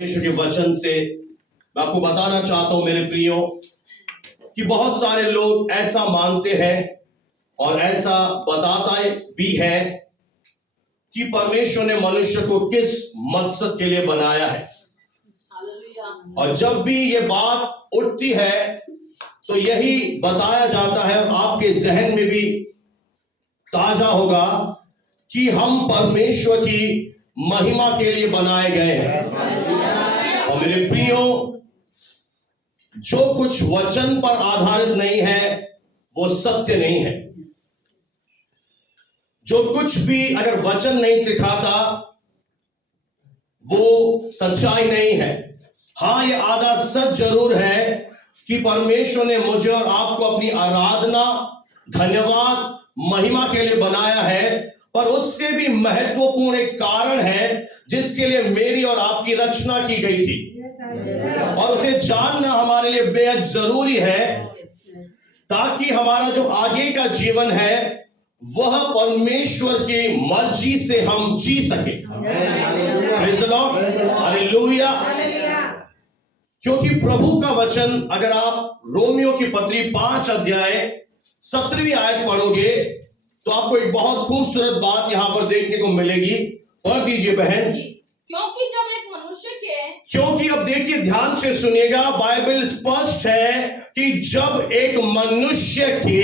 यीशु के वचन से मैं आपको बताना चाहता हूं मेरे प्रियो कि बहुत सारे लोग ऐसा मानते हैं और ऐसा बताता भी है कि परमेश्वर ने मनुष्य को किस मकसद के लिए बनाया है। और जब भी ये बात उठती है तो यही बताया जाता है और आपके जहन में भी ताजा होगा कि हम परमेश्वर की महिमा के लिए बनाए गए हैं। और मेरे प्रियो, जो कुछ वचन पर आधारित नहीं है वो सत्य नहीं है। जो कुछ भी अगर वचन नहीं सिखाता वो सच्चाई नहीं है। हां, ये आधा सच जरूर है कि परमेश्वर ने मुझे और आपको अपनी आराधना, धन्यवाद, महिमा के लिए बनाया है, पर उससे भी महत्वपूर्ण एक कारण है जिसके लिए मेरी और आपकी रचना की गई थी और उसे जानना हमारे लिए बेहद जरूरी है ताकि हमारा जो आगे का जीवन है वह परमेश्वर की मर्जी से हम जी सके। Praise the Lord, hallelujah. क्योंकि प्रभु का वचन, अगर आप रोमियो की पत्री 5 अध्याय 17वीं आयत पढ़ोगे तो आपको एक बहुत खूबसूरत बात यहां पर देखने को मिलेगी। पढ़ दीजिए बहन। क्योंकि अब देखिए, ध्यान से सुनिएगा, बाइबल स्पष्ट है कि जब एक मनुष्य के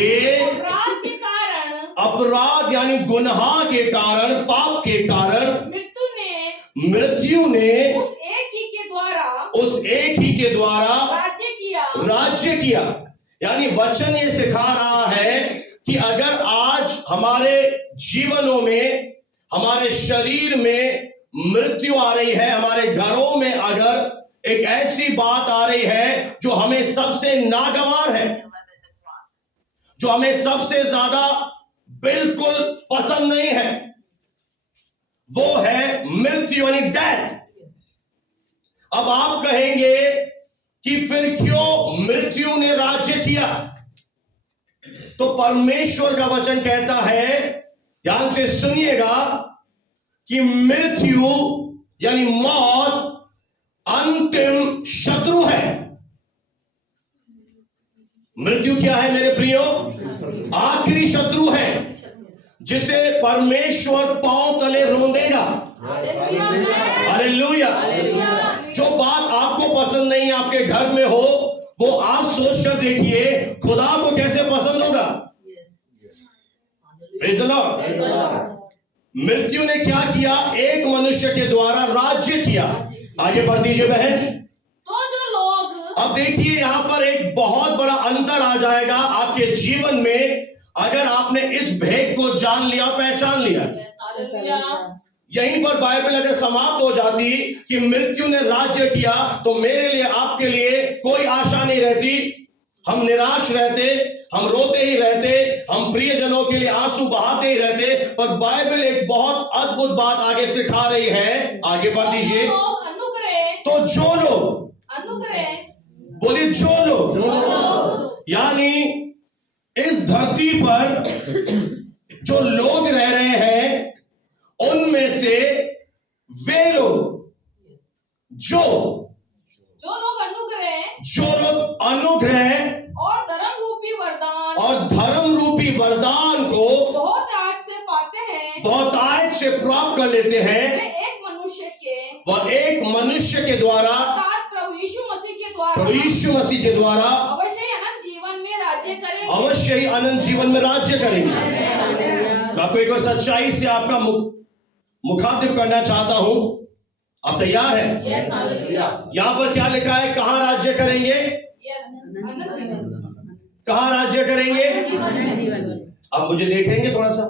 अपराध यानी गुनाह के कारण, पाप के कारण मृत्यु ने उस एक ही के द्वारा राज्य किया। यानी वचन ये सिखा रहा है कि अगर आज हमारे जीवनों में, हमारे शरीर में मृत्यु आ रही है, हमारे घरों में अगर एक ऐसी बात आ रही है जो हमें सबसे नागवार है, जो हमें सबसे ज्यादा बिल्कुल पसंद नहीं है, वो है मृत्यु यानी डेथ। अब आप कहेंगे कि फिर क्यों मृत्यु ने राज्य किया? तो परमेश्वर का वचन कहता है, ध्यान से सुनिएगा, कि मृत्यु यानी मौत अंतिम शत्रु है। मृत्यु क्या है मेरे प्रियो? आखिरी शत्रु है जिसे परमेश्वर पांव तले रोंदेगा। हालेलुया। जो बात आपको पसंद नहीं आपके घर में हो, वो आप सोचकर देखिए खुदा को कैसे पसंद होगा। Praise the Lord. मृत्यु ने क्या किया? एक मनुष्य के द्वारा राज्य किया। आगे बढ़ दीजिए बहन। तो जो लोग, अब देखिए यहां पर एक बहुत बड़ा अंतर आ जाएगा आपके जीवन में अगर आपने इस भेद को जान लिया, पहचान लिया। यहीं पर बाइबल अगर समाप्त हो जाती कि मृत्यु ने राज्य किया तो मेरे लिए, आपके लिए कोई आशा नहीं रहती। हम निराश रहते, हम रोते ही रहते, हम प्रियजनों के लिए आंसू बहाते ही रहते। पर बाइबल एक बहुत अद्भुत बात आगे सिखा रही है। आगे बढ़ दीजिए। तो जो लोग, बोलिए जो लोग, यानी इस धरती पर जो लोग रह रहे हैं उनमें से वे लोग जो लोग अनुग्रह और धर्म रूपी वरदान को बहुत आयत से प्राप्त कर लेते हैं, वह एक मनुष्य के द्वारा, प्रभु यीशु मसीह के द्वारा अवश्य ही अनंत जीवन में राज्य करेंगे। अवश्य ही अनंत जीवन में राज्य करेंगे। मैं आपको एक और सच्चाई से आपका मुखातिब करना चाहता हूं। आप तैयार हैं? यहां पर क्या लिखा है? कहां राज्य करेंगे? कहां राज्य करेंगे? आप मुझे देखेंगे थोड़ा सा?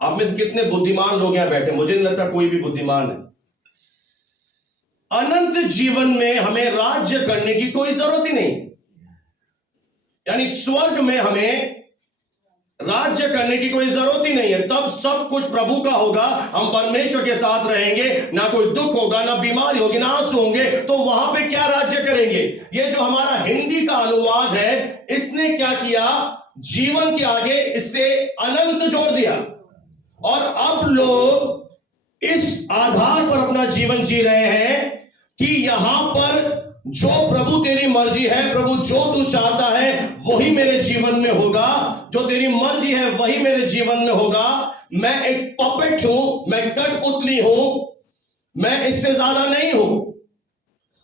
आप में से कितने बुद्धिमान लोग यहां बैठे? मुझे नहीं लगता कोई भी बुद्धिमान है। अनंत जीवन में हमें राज्य करने की कोई जरूरत ही नहीं, यानी स्वर्ग में हमें राज्य करने की कोई जरूरत ही नहीं है। तब सब कुछ प्रभु का होगा, हम परमेश्वर के साथ रहेंगे, ना कोई दुख होगा, ना बीमारी होगी, ना आंसू होंगे। तो वहां पे क्या राज्य करेंगे? ये जो हमारा हिंदी का अनुवाद है, इसने क्या किया? जीवन के आगे इससे अनंत जोड़ दिया। और अब लोग इस आधार पर अपना जीवन जी रहे हैं कि यहां पर जो प्रभु तेरी मर्जी है, प्रभु जो तू चाहता है वही मेरे जीवन में होगा, जो तेरी मर्जी है वही मेरे जीवन में होगा। मैं एक पपेट हूं, मैं कठपुतली हूं, मैं इससे ज्यादा नहीं हूं।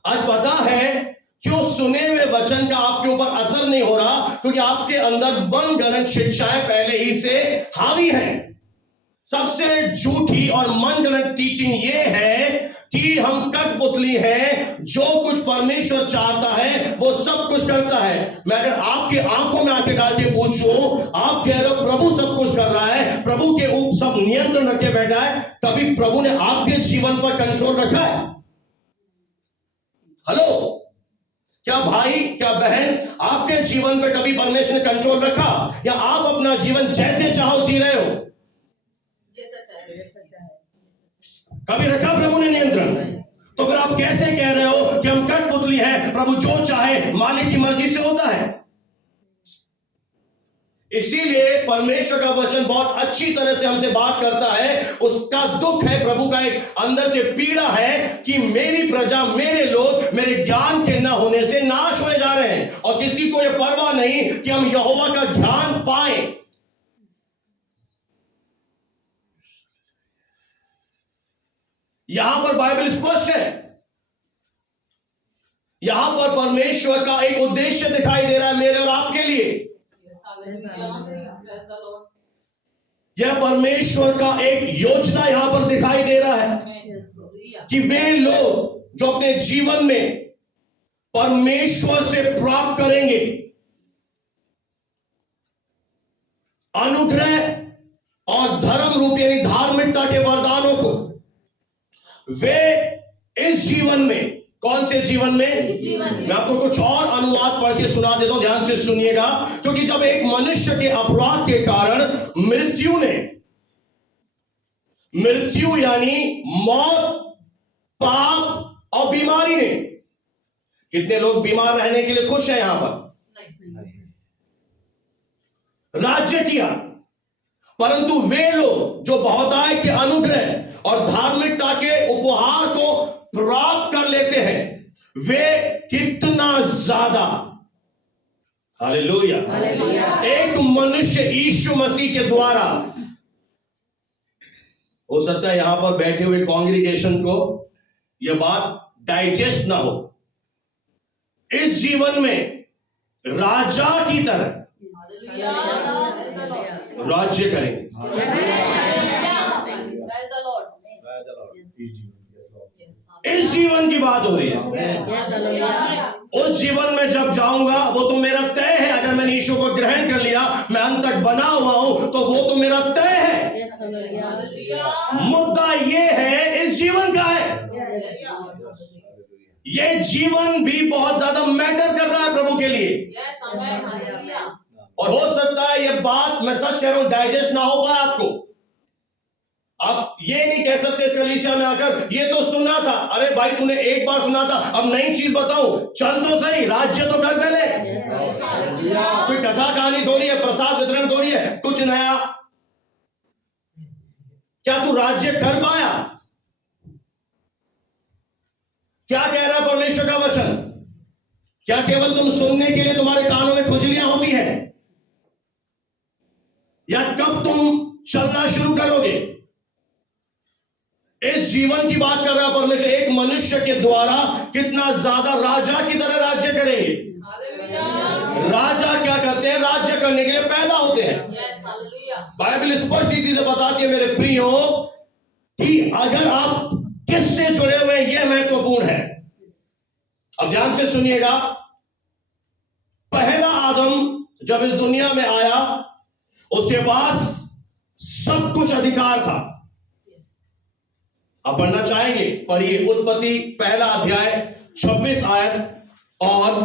आज पता है क्यों सुने हुए वचन का आपके ऊपर असर नहीं हो रहा? क्योंकि आपके अंदर मनगढ़ंत शिक्षाएं पहले ही से हावी हैं। सबसे झूठी और मनगढ़ंत टीचिंग ये है कि हम कठपुतली हैं, जो कुछ परमेश्वर चाहता है वो सब कुछ करता है। मैं अगर आपके आंखों में आंखें डाल के पूछूं, आप कह रहे हो प्रभु सब कुछ कर रहा है, प्रभु के ऊपर सब नियंत्रण रखे बैठा है, कभी प्रभु ने आपके जीवन पर कंट्रोल रखा है? हेलो, क्या भाई, क्या बहन, आपके जीवन पे कभी परमेश्वर ने कंट्रोल रखा, या आप अपना जीवन जैसे चाहो जी रहे हो? कभी रखा प्रभु ने नियंत्रण? तो फिर आप कैसे कह रहे हो कि हम कठपुतली हैं, प्रभु जो चाहे मालिक की मर्जी से होता है? इसीलिए परमेश्वर का वचन बहुत अच्छी तरह से हमसे बात करता है। उसका दुख है, प्रभु का एक अंदर से पीड़ा है कि मेरी प्रजा, मेरे लोग मेरे ज्ञान के न होने से नाश हुए जा रहे हैं, और किसी को यह परवाह नहीं कि हम यहोवा का ज्ञान पाएं। यहां पर बाइबल स्पष्ट है, यहां पर परमेश्वर का एक उद्देश्य दिखाई दे रहा है मेरे और आपके लिए। यह परमेश्वर का एक योजना यहां पर दिखाई दे रहा है कि वे लोग जो अपने जीवन में परमेश्वर से प्राप्त करेंगे अनुग्रह और धर्म रूप यानी धार्मिकता के वरदानों को, वे इस जीवन में, कौन से जीवन में? मैं आपको कुछ और अनुवाद पढ़ के सुना देता हूं, ध्यान से सुनिएगा। क्योंकि जब एक मनुष्य के अपराध के कारण मृत्यु यानी मौत, पाप और बीमारी ने, कितने लोग बीमार रहने के लिए खुश हैं यहां पर? राज्य किया, परंतु वे लोग जो बहुताय के अनुग्रह और धार्मिकता के उपहार को प्राप्त कर लेते हैं, वे कितना ज्यादा, हालेलुया, एक मनुष्य यीशु मसीह के द्वारा, हो सकता है यहां पर बैठे हुए कांग्रीगेशन को यह बात डाइजेस्ट ना हो, इस जीवन में राजा की तरह राज्य करेंगे। इस जीवन की बात हो रही है। उस जीवन में जब जाऊंगा वो तो मेरा तय है। अगर मैंने यीशु को ग्रहण कर लिया, मैं अंत तक बना हुआ हूं, तो वो तो मेरा तय है। मुद्दा ये है, इस जीवन का है, ये जीवन भी बहुत ज्यादा मैटर कर रहा है प्रभु के लिए। और हो सकता है ये बात, मैं सच कह रहा हूं, डाइजेस्ट ना हो पाए आपको। आप ये नहीं कह सकते कलीसिया में आकर ये तो सुना था, अरे भाई तूने एक बार सुना था, अब नई चीज बताऊं, चल तो सही, राज्य तो कर पहले। कोई कथा कहानी थोड़ी है, प्रसाद वितरण थोड़ी है, कुछ नया। क्या तू राज्य कर पाया? क्या कह रहा परमेश्वर का वचन? क्या केवल तुम सुनने के लिए तुम्हारे कानों में खुजलियां होती है, या कब तुम चलना शुरू करोगे? इस जीवन की बात कर रहा है परमेश्वर, एक मनुष्य के द्वारा कितना ज्यादा राजा की तरह राज्य करेंगे। राजा क्या करते हैं? राज्य करने के लिए पैदा होते हैं। बाइबल स्पष्ट रीति से बताती है मेरे प्रियो कि अगर आप किससे जुड़े हुए हैं, यह महत्वपूर्ण है। अब ध्यान से सुनिएगा, पहला आदम जब इस दुनिया में आया, उसके पास सब कुछ अधिकार था। आप पढ़ना चाहेंगे, पढ़िए उत्पत्ति पहला अध्याय 26 आयत और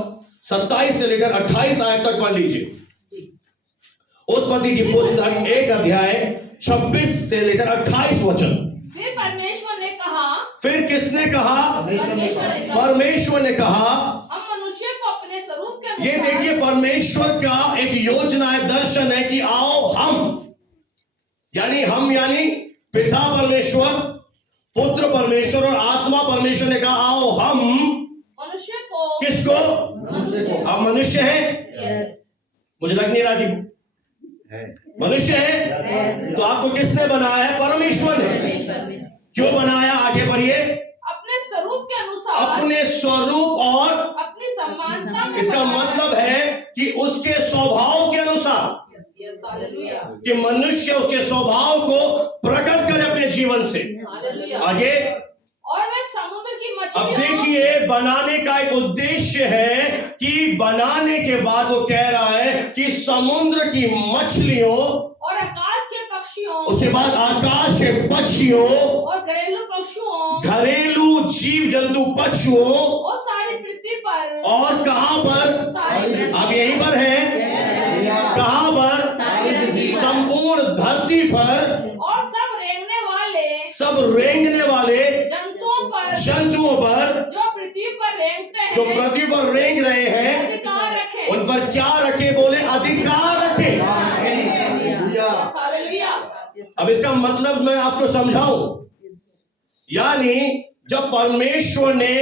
27 से लेकर 28 आयत तक पढ़ लीजिए। उत्पत्ति की पुस्तक 1 अध्याय 26 से लेकर 28 वचन। फिर परमेश्वर ने कहा, फिर किसने कहा? परमेश्वर ने कहा, हम मनुष्य को अपने स्वरूप के, ये देखिए परमेश्वर का एक योजना है, दर्शन है कि आओ हम, यानी पिता परमेश्वर पुत्र परमेश्वर और आत्मा परमेश्वर ने कहा आओ हम मनुष्य को किसको, आप मनुष्य हैं, यस मुझे लग नहीं रहा कि मनुष्य है, तो आपको किसने बनाया है, परमेश्वर ने। क्यों बनाया, आगे बढ़िए। अपने स्वरूप के अनुसार, अपने स्वरूप और अपनी समानता में इसका बनाया। मतलब है कि उसके स्वभाव के अनुसार, यस हालेलुया कि मनुष्य उसके स्वभाव को प्रकट करे अपने जीवन से। हालेलुया। आगे और वे समुद्र की अब मछलियों, देखिए, बनाने का एक उद्देश्य है कि बनाने के बाद वो कह रहा है कि समुद्र की मछलियों, और आकाश के पक्षियों, उसके बाद आकाश के पक्षियों, और घरेलू पशुओं, घरेलू जीव जंतु पशुओं, और सारी पृथ्वी पर, और कहां पर, सारी पृथ्वी अब यहीं पर है, कहां पर, संपूर्ण धरती पर, और सब रेंगने वाले, सब रेंगने वाले जंतुओं पर, जो पृथ्वी पर रेंगते हैं, जो पृथ्वी पर रेंग रहे हैं, अधिकार रखे। उन पर क्या रखे, बोले अधिकार रखे। हालेलुया। अब इसका मतलब मैं आपको समझाऊं, यानी जब परमेश्वर ने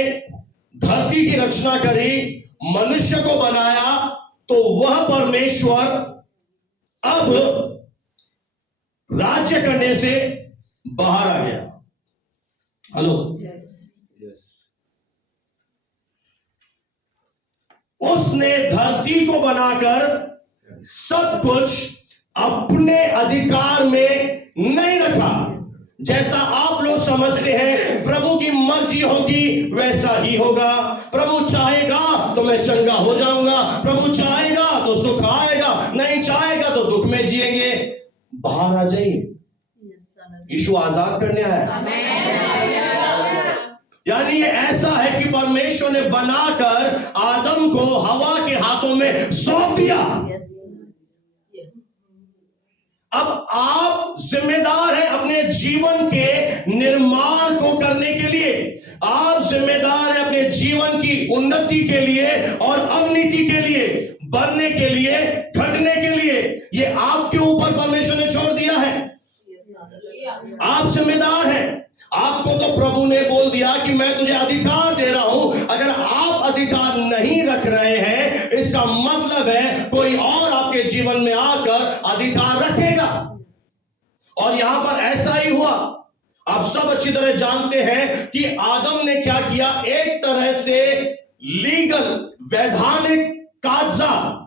धरती की रचना करी, मनुष्य को बनाया, तो वह परमेश्वर अब राज्य करने से बाहर आ गया। हेलो, उसने धरती को बनाकर सब कुछ अपने अधिकार में नहीं रखा। जैसा आप लोग समझते हैं प्रभु की मर्जी होगी वैसा ही होगा, प्रभु चाहेगा तो मैं चंगा हो जाऊंगा, प्रभु चाहेगा तो सुख आएगा, नहीं चाहेगा तो दुख में जिएंगे। बाहर आ जाइए, यीशु आजाद करने आया। यानी ये ऐसा है कि परमेश्वर ने बनाकर आदम को हवा के हाथों में सौंप दिया। अब आप जिम्मेदार हैं अपने जीवन के निर्माण को करने के लिए, आप जिम्मेदार हैं अपने जीवन की उन्नति के लिए और अवनति के लिए, बढ़ने के लिए, घटने के लिए। ये आपके ऊपर परमेश्वर ने छोड़ दिया है, आप जिम्मेदार हैं। आपको तो प्रभु ने बोल दिया कि मैं तुझे अधिकार दे रहा हूं। अगर आप अधिकार नहीं रख रहे हैं, इसका मतलब है कोई और आपके जीवन में आकर अधिकार रखेगा। और यहां पर ऐसा ही हुआ। आप सब अच्छी तरह जानते हैं कि आदम ने क्या किया, एक तरह से लीगल, वैधानिक कागजात,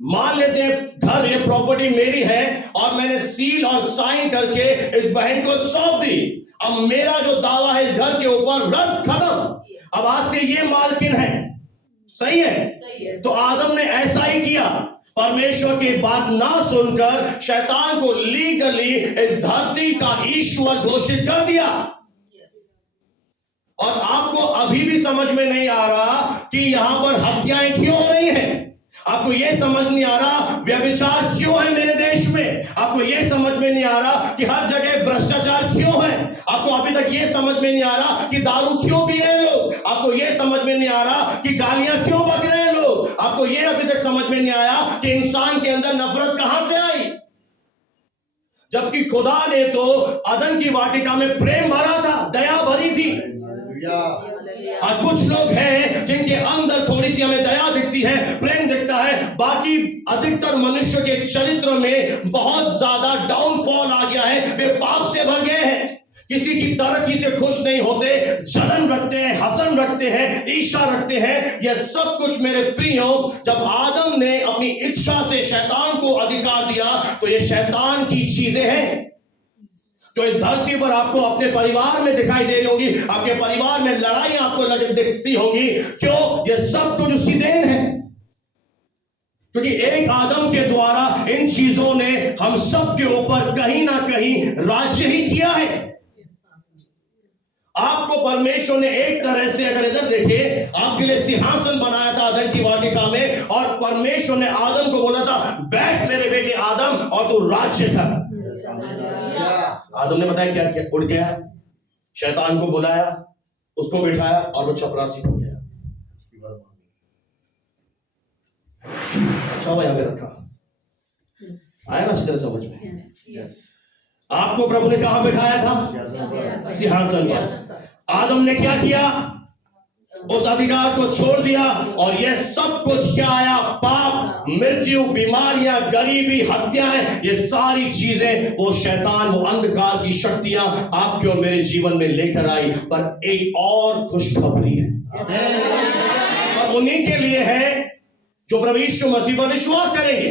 मान लेते हैं घर, ये प्रॉपर्टी मेरी है और मैंने सील और साइन करके इस बहन को सौंप दी। अब मेरा जो दावा है इस घर के ऊपर रद्द, खत्म। अब आज से ये मालकिन है। सही है? तो आदम ने ऐसा ही किया। परमेश्वर की बात ना सुनकर शैतान को लीगली इस धरती का ईश्वर घोषित कर दिया। और आपको अभी भी समझ में नहीं आ रहा कि यहां पर हत्याएं क्यों हो रही हैं। आपको यह समझ नहीं आ रहा व्यभिचार क्यों है मेरे देश में। आपको यह समझ में नहीं आ रहा कि हर जगह भ्रष्टाचार क्यों है। आपको अभी तक यह समझ में नहीं आ रहा कि दारू क्यों पी रहे हैं लोग। आपको यह समझ में नहीं आ रहा कि गालियां क्यों बक रहे हैं लोग। आपको यह अभी तक समझ में नहीं आया कि इंसान के अंदर नफरत कहां से आई, जबकि खुदा ने तो अदन की वाटिका में प्रेम भरा था, दया भरी थी। और कुछ लोग हैं जिनके अंदर थोड़ी सी हमें दया दिखती है, प्रेम दिखता है, बाकी अधिकतर मनुष्य के चरित्र में बहुत ज्यादा डाउनफॉल आ गया है। वे पाप से भर गए हैं, किसी की तरक्की से खुश नहीं होते, जलन रखते हैं, हसन रखते हैं, ईर्ष्या रखते हैं। यह सब कुछ मेरे प्रियो, जब आदम ने अपनी इच्छा से शैतान को अधिकार दिया, तो ये शैतान की चीजें हैं जो इस धरती पर आपको अपने परिवार में दिखाई दे रही होगी। आपके परिवार में लड़ाई आपको दिखती होगी। क्यों? ये सब कुछ उसकी देन है, क्योंकि एक आदम के द्वारा इन चीजों ने हम सब के ऊपर कहीं ना कहीं राज्य ही किया है। आपको परमेश्वर ने एक तरह से, अगर इधर देखिए, आपके लिए सिंहासन बनाया था अदन की वाटिका में, और परमेश्वर ने आदम को बोला था बैठ मेरे बेटे आदम और तू राज्य कर। आदम ने बताया क्या किया, उठ गया, शैतान को बुलाया, उसको बिठाया और वो चपरासी हो गया। अच्छा हुआ यहां पे रखा, आया ना अच्छी तरह समझ में। आपको प्रभु ने कहां बिठाया था? सिंहासन पर। आदम ने क्या किया? उस अधिकार को छोड़ दिया और यह सब कुछ क्या आया? पाप, मृत्यु, बीमारियां, गरीबी, हत्याएं, ये सारी चीजें वो शैतान, वो अंधकार की शक्तियां आपके और मेरे जीवन में लेकर आई। पर एक और खुशखबरी है, और उन्हीं के लिए है जो प्रभु यीशु मसीह पर विश्वास करेंगे।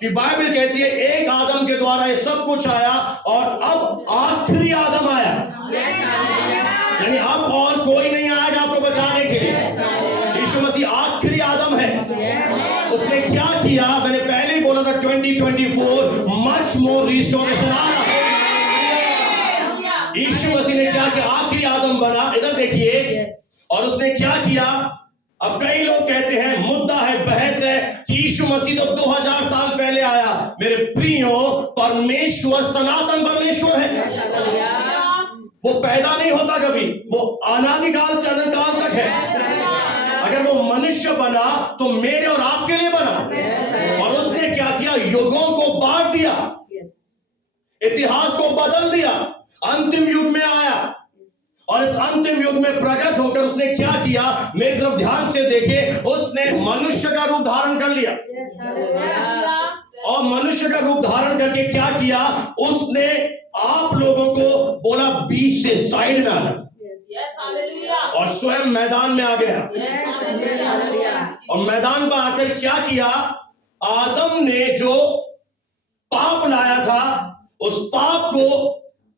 कि बाइबल कहती है एक आदम के द्वारा ये सब कुछ आया और अब आखिरी आदम आया, यानी अब और कोई नहीं आएगा आपको बचाने के लिए। यीशु मसीह आखिरी आदम है। उसने क्या किया? मैंने पहले ही बोला था 2024 मच मोर रिस्टोरेशन आ रहा है। यीशु मसीह ने क्या किया? आखिरी आदम बना। इधर देखिए, और उसने क्या किया? अब कई लोग कहते हैं, मुद्दा है, बहस है कि यीशु मसीह तो 2000 साल पहले आया। मेरे प्रियो, परमेश्वर सनातन परमेश्वर है, वो पैदा नहीं होता कभी, वो अनादिकाल से अनंत काल तक है। अगर वो मनुष्य बना तो मेरे और आपके लिए बना, और उसने क्या किया? युगों को बांट दिया, इतिहास को बदल दिया, अंतिम युग में आया और इस अंतिम युग में प्रकट होकर उसने क्या किया? मेरी तरफ ध्यान से देखे, उसने मनुष्य का रूप धारण कर लिया। और मनुष्य का रूप धारण करके क्या किया? उसने आप लोगों को बोला बीच से साइड में आना, और स्वयं मैदान में आ गया। और मैदान पर आकर क्या किया? आदम ने जो पाप लाया था उस पाप को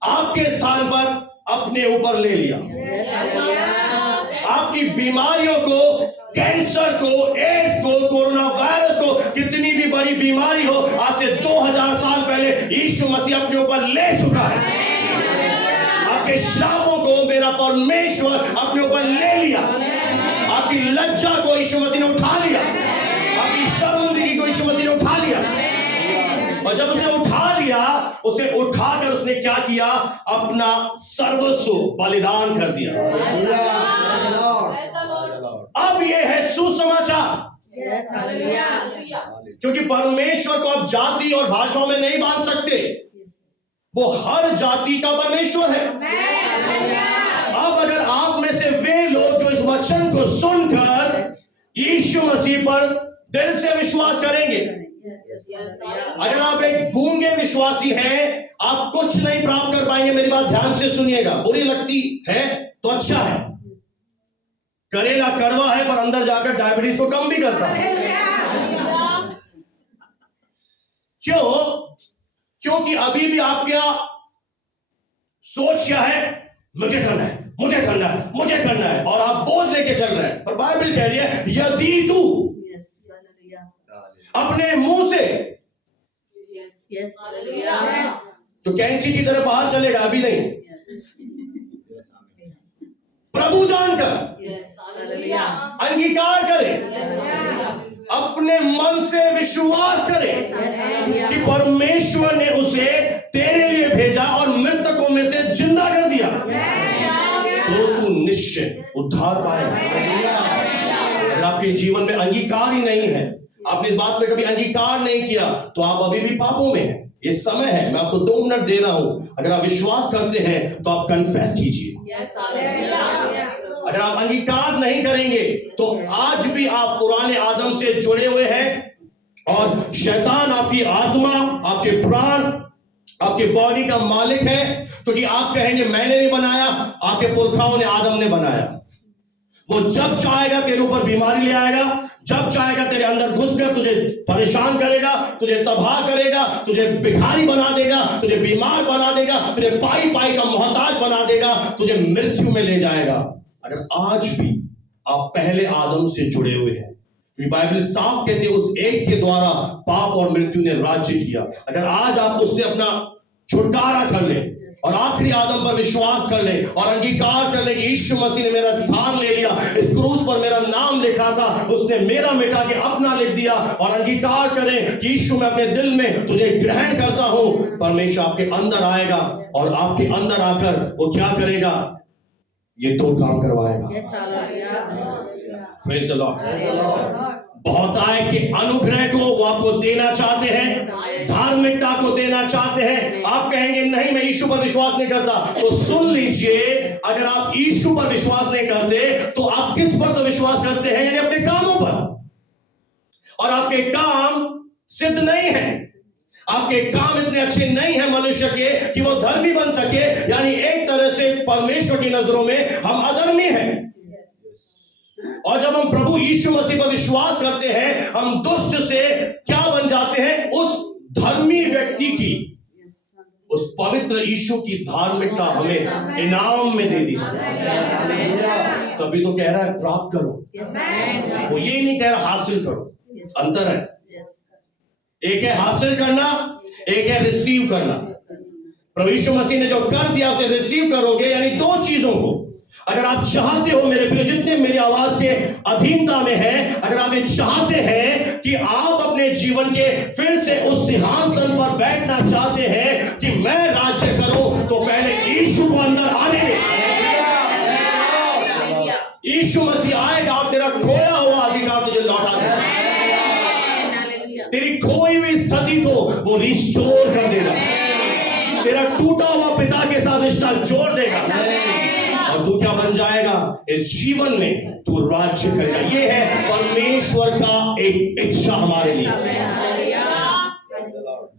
आपके स्थान पर अपने ऊपर ले लिया। आपकी बीमारियों को, कैंसर को, एड्स को, कोरोना वायरस को, कितनी भी बड़ी बीमारी हो, आज से 2000 साल पहले यीशु मसीह अपने ऊपर ले चुका है। आपके श्रापों को मेरा परमेश्वर अपने ऊपर ले लिया। आपकी लज्जा को यीशु मसीह ने उठा लिया, आपकी शर्मिंदगी को यीशु मसीह ने उठा लिया। और जब उसने उठा लिया, उसे उठाकर उसने क्या किया? अपना सर्वस्व बलिदान कर दिया। अब यह है सुसमाचार, क्योंकि परमेश्वर को अब जाति और भाषाओं में नहीं बांध सकते, वो हर जाति का परमेश्वर है। अब अगर आप में से वे लोग जो इस वचन को सुनकर यीशु मसीह पर दिल से विश्वास करेंगे, अगर आप एक गूंगे विश्वासी हैं, आप कुछ नहीं प्राप्त कर पाएंगे। मेरी बात ध्यान से सुनिएगा, बुरी लगती है तो अच्छा है। करेला कड़वा है पर अंदर जाकर डायबिटीज को कम भी करता है। क्यों? क्योंकि अभी भी आपके सोच क्या है? मुझे करना है, मुझे करना है, मुझे करना है, और आप बोझ लेके चल रहे हैं। और बाइबल कह रही है यदि तू अपने मुंह से तो कैंची की तरह बाहर चलेगा, अभी नहीं, प्रभु जानकर अंगीकार करे, अपने मन से विश्वास करे कि परमेश्वर ने उसे तेरे लिए भेजा और मृतकों में से जिंदा कर दिया, तो तू निश्चय उद्धार पाएगा। अगर आपके जीवन में अंगीकार ही नहीं है, आपने इस बात पे कभी अंगीकार नहीं किया, तो आप अभी भी पापों में हैं। ये समय है, मैं आपको 2 मिनट दे रहा हूं। अगर आप विश्वास करते हैं तो आप कन्फेस कीजिए। अगर आप अंगीकार नहीं करेंगे तो आज भी आप पुराने आदम से जुड़े हुए हैं और शैतान आपकी आत्मा, आपके प्राण, आपके बॉडी का मालिक है, क्योंकि आप कहेंगे मैंने नहीं बनाया, आपके पुरखाओं ने, आदम ने बनाया। वो जब चाहेगा तेरे ऊपर बीमारी ले आएगा, जब चाहेगा तेरे अंदर घुसकर तुझे परेशान करेगा, तुझे तबाह करेगा, तुझे भिखारी बना देगा, तुझे बीमार बना देगा, तुझे पाई पाई का मोहताज बना देगा, तुझे मृत्यु में ले जाएगा। अगर आज भी आप पहले आदम से जुड़े हुए हैं, तो बाइबल साफ कहती है उस एक के द्वारा पाप और मृत्यु ने राज्य किया। अगर आज आप उससे अपना छुटकारा कर ले और आखिरी आदम पर विश्वास कर ले और अंगीकार कर ले कि यीशु मसीह ने मेरा स्थान ले लिया, इस क्रूस पर मेरा नाम लिखा था, उसने मेरा मिटा के अपना लिख दिया, और अंगीकार करें कि यीशु मैं अपने दिल में तुझे ग्रहण करता हूं, परमेश्वर आपके अंदर आएगा और आपके अंदर आकर वो क्या करेगा? ये 2 काम करवाएगा। Praise the Lord. बहुतायत के अनुग्रह को वो आपको देना चाहते हैं, धार्मिकता को देना चाहते हैं। आप कहेंगे नहीं मैं यीशु पर विश्वास नहीं करता, तो सुन लीजिए, अगर आप यीशु पर विश्वास नहीं करते तो आप किस पर तो विश्वास करते हैं? यानी अपने कामों पर। और आपके काम सिद्ध नहीं है, आपके काम इतने अच्छे नहीं है मनुष्य के कि वो धर्मी बन सके। यानी एक तरह से परमेश्वर की नजरों में हम अधर्मी हैं। और जब हम प्रभु यीशु मसीह पर विश्वास करते हैं, हम दुष्ट से क्या बन जाते हैं? उस धर्मी व्यक्ति की, उस पवित्र यीशु की धार्मिकता हमें इनाम में दे दी जाती है। तभी तो कह रहा है प्राप्त करो, वो ये नहीं कह रहा हासिल करो। अंतर है, एक है हासिल करना, एक है रिसीव करना। प्रभु यीशु मसीह ने जो कर दिया उसे रिसीव करोगे, यानी दो चीजों को अगर आप चाहते हो, मेरे प्रिय जितने मेरी आवाज के अधीनता में है, अगर आप ये चाहते हैं कि आप अपने जीवन के फिर से उस सिंहासन पर बैठना चाहते हैं कि मैं राज्य करूं, तो पहले यीशु को अंदर आने दे। यीशु मसीह आएगा और तेरा खोया हुआ अधिकार तुझे लौटा देगा, तेरी खोई हुई स्थिति को वो रिस्टोर कर देगा, तेरा टूटा हुआ पिता के साथ रिश्ता जोड़ देगा, और तू क्या बन जाएगा? इस जीवन में तू राज्य करेगा। ये है परमेश्वर का एक इच्छा हमारे लिए।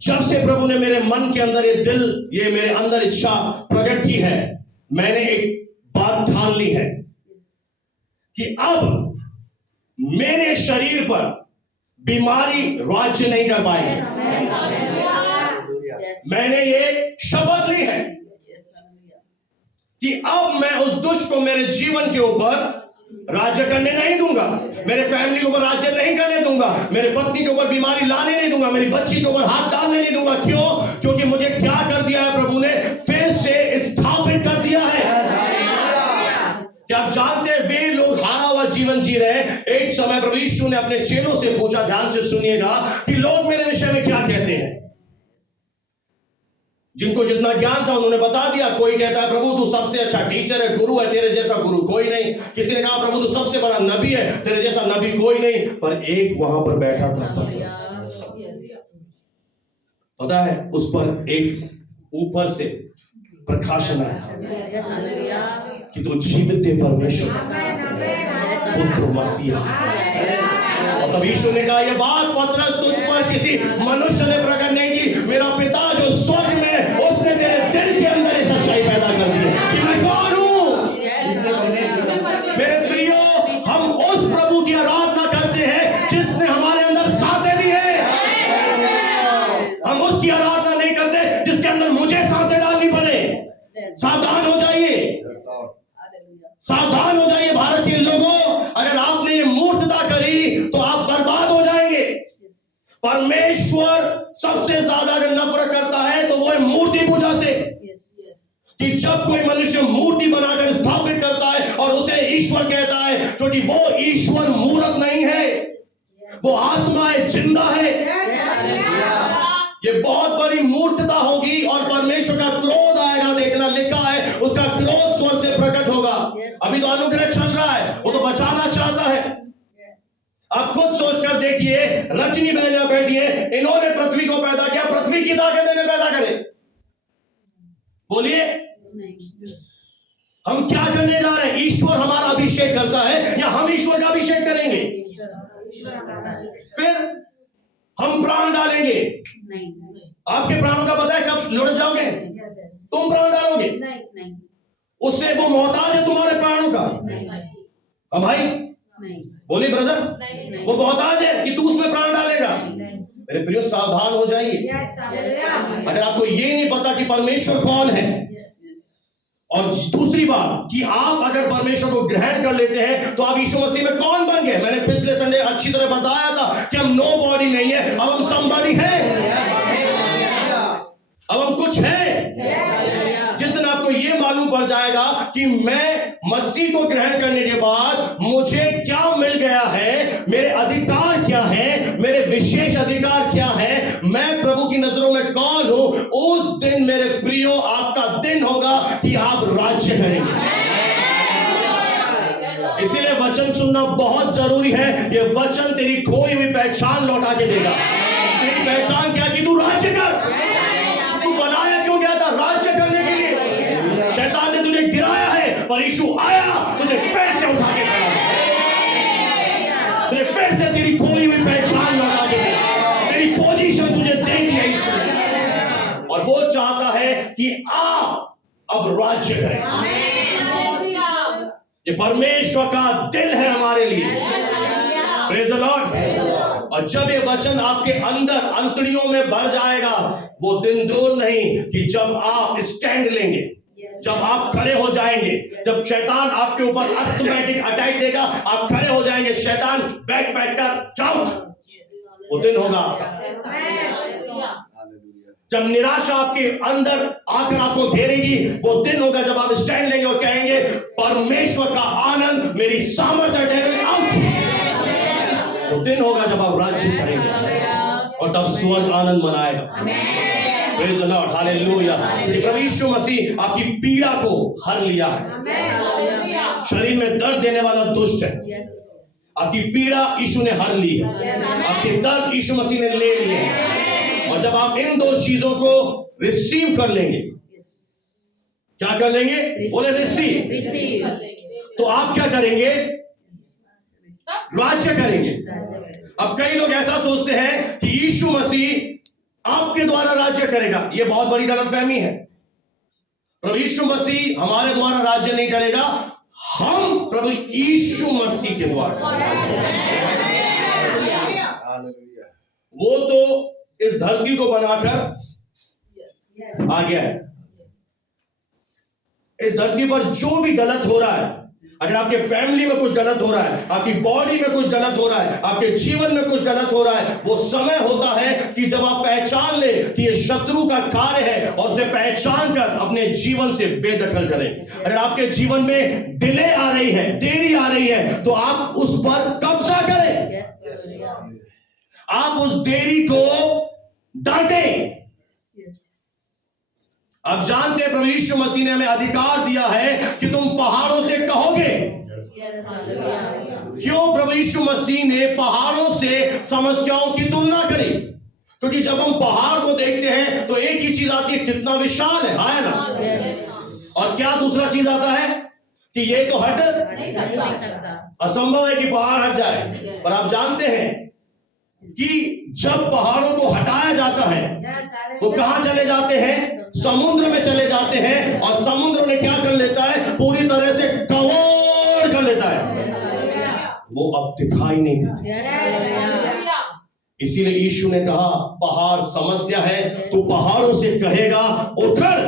जब से प्रभु ने मेरे मन के अंदर ये मेरे अंदर इच्छा प्रकट की है, मैंने एक बात ठान ली है कि अब मेरे शरीर पर बीमारी राज्य नहीं कर पाएगी। मैंने ये शपथ ली है कि अब मैं उस दुष्ट को मेरे जीवन के ऊपर राज्य करने नहीं दूंगा, मेरे फैमिली के ऊपर राज्य नहीं करने दूंगा, मेरे पत्नी के ऊपर बीमारी लाने नहीं दूंगा, मेरी बच्ची के ऊपर हाथ डालने नहीं दूंगा। क्यों? क्योंकि मुझे क्या कर दिया है? प्रभु ने फिर से स्थापित कर दिया है। क्या आप जानते हैं वे लोग हारा हुआ जीवन जी रहे हैं? एक समय प्रभु यीशु ने अपने चेलों से पूछा, ध्यान से सुनिएगा, कि लोग मेरे विषय में क्या कहते हैं? जिनको जितना ज्ञान था उन्होंने बता दिया। कोई कहता है प्रभु तू सबसे अच्छा टीचर है, गुरु है, तेरे जैसा गुरु कोई नहीं। किसी ने कहा प्रभु तू सबसे बड़ा नबी है, तेरे जैसा नबी कोई नहीं। पर एक वहां पर बैठा था पतरस, पता है उस पर एक ऊपर से प्रकाशन आया कि तू जीवित परमेश्वर पुत्र मसीहा। और तब यीशु ने कहा, यह बात पतरस तुझ पर किसी मनुष्य ने प्रकट नहीं की, मेरा पिता जो स्वर्ग में, उसने तेरे दिल के अंदर ये सच्चाई पैदा कर दी है कि मैं कौन हूं। मेरे प्रियो, हम उस प्रभु की आराधना करते हैं जिसने हमारे अंदर सांसें दी है। हम उसकी आराधना नहीं करते जिसके अंदर मुझे सांसें डालनी पड़े। सावधान हो जाइए, सावधान हो जाइए भारत के लोगों, अगर आपने ये मूर्खता करी तो आप बर्बाद हो जाएंगे। परमेश्वर सबसे ज्यादा अगर नफरत करता है तो वो है मूर्ति पूजा से। कि जब कोई मनुष्य मूर्ति बनाकर स्थापित करता है और उसे ईश्वर कहता है, क्योंकि वो ईश्वर मूर्त नहीं है, वो आत्मा है, जिंदा है। ये बहुत बड़ी मूर्खता होगी और परमेश्वर का क्रोध आएगा। देखना लिखा है उसका क्रोध स्वर्ग से प्रकट होगा। अभी तो अनुग्रह चल रहा है, वो तो बचाना चाहता है। आप खुद सोचकर देखिए, रजनी बहन बैठी है, इन्होंने पृथ्वी को पैदा किया, पृथ्वी की ताकत इन्हें पैदा करे। बोलिए हम क्या करने जा रहे हैं? ईश्वर हमारा अभिषेक करता है या हम ईश्वर का अभिषेक करेंगे? फिर हम प्राण डालेंगे। आपके प्राणों का पता है कब लुढ़क जाओगे? तुम प्राण डालोगे, उससे वो मोहताज है तुम्हारे प्राणों का। अब भाई बोले ब्रदर, वो मोहताज है कि तू उसमें प्राण डालेगा। मेरे प्रियो सावधान हो जाइए। अगर आपको ये नहीं पता कि परमेश्वर कौन है, और दूसरी बात कि आप अगर परमेश्वर को ग्रहण कर लेते हैं तो आप यीशु मसीह में कौन बन गए। मैंने पिछले संडे अच्छी तरह बताया था कि हम नो बॉडी नहीं है, अब हम समबॉडी है, अब हम कुछ है। जिस दिन आपको ये मालूम पड़ जाएगा कि मैं मसीह को ग्रहण करने के बाद मुझे क्या मिल गया है, मेरे अधिकार क्या है, मेरे विशेष अधिकार क्या है, मैं प्रभु की नजरों में कौन हूं, उस दिन मेरे प्रियो आपका दिन होगा कि आप राज्य करेंगे। इसीलिए वचन सुनना बहुत जरूरी है। ये वचन तेरी खोई हुई पहचान लौटा के देगा। तेरी पहचान क्या कि तू राज्य कर। तू बनाया क्यों गया था? राज्य करने के लिए। शैतान ने तुझे गिराया है, पर यीशु आया तुझे फिर से उठा के खड़ा किया। तुझे फिर से तेरी खोई हुई पहचान लौटा के दिया। तेरी पोजीशन तुझे दे दिया यीशु ने। और वो चाहता है कि आप अब राज्य करें। ये परमेश्वर का दिल है हमारे लिए। Praise the Lord. और जब ये वचन आपके अंदर अंतड़ियों में भर जाएगा, वो दिन दूर नहीं कि जब आप स्टैंड लेंगे, जब आप खड़े हो जाएंगे, जब शैतान आपके ऊपर अस्थमैटिक अटैक देगा, आप खड़े हो जाएंगे। शैतान बैक कर जाओ, वो दिन होगा। जब निराशा आपके अंदर आकर आपको घेरेगी, वो दिन होगा जब आप स्टैंड लेंगे और कहेंगे परमेश्वर का आनंद मेरी सामर्थ्य, डेविल आउट। वो दिन होगा जब आप राज्य करेंगे और तब स्वर्ग आनंद मनाएगा। Praise the Lord, hallelujah. प्रभु यीशु मसीह आपकी पीड़ा को हर लिया है। शरीर में दर्द देने वाला दुष्ट है, आपकी पीड़ा यीशु ने हर ली है। आपके दर्द यीशु मसीह ने ले लिए हैं। और जब आप इन दो चीजों को रिसीव कर लेंगे, क्या कर लेंगे? बोले रिसीव। तो आप क्या करेंगे? राज्य करेंगे। अब कई लोग ऐसा सोचते हैं कि यीशु मसीह आपके द्वारा राज्य करेगा। यह बहुत बड़ी गलतफहमी है। प्रभु यीशु मसीह हमारे द्वारा राज्य नहीं करेगा, हम प्रभु यीशु मसीह के द्वारा राज्य करेंगे। वो तो इस धरती को बनाकर आ गया है। इस धरती पर जो भी गलत हो रहा है, अगर आपके फैमिली में कुछ गलत हो रहा है, आपकी बॉडी में कुछ गलत हो रहा है, आपके जीवन में कुछ गलत हो रहा है, वो समय होता है कि जब आप पहचान ले कि ये शत्रु का कार्य है और उसे पहचान कर अपने जीवन से बेदखल करें। अगर आपके जीवन में डिले आ रही है, देरी आ रही है, तो आप उस पर कब्जा करें। आप उस देरी को डांटें। अब जानते हैं प्रभु यीशु मसीह ने हमें अधिकार दिया है कि तुम पहाड़ों से कहोगे। क्यों प्रभु यीशु मसीह ने पहाड़ों से समस्याओं की तुलना करी? क्योंकि जब हम पहाड़ को देखते हैं तो एक ही चीज आती है, कितना विशाल है ना? और क्या दूसरा चीज आता है कि ये तो हट नहीं सकता। असंभव है कि पहाड़ हट जाए। पर आप जानते हैं कि जब पहाड़ों को हटाया जाता है तो कहां चले जाते हैं? समुद्र में चले जाते हैं। और समुद्र ने क्या कर लेता है? पूरी तरह से कवर कर लेता है। वो अब दिखाई नहीं देता। इसीलिए यीशु ने कहा पहाड़ समस्या है, तो पहाड़ों से कहेगा उतर,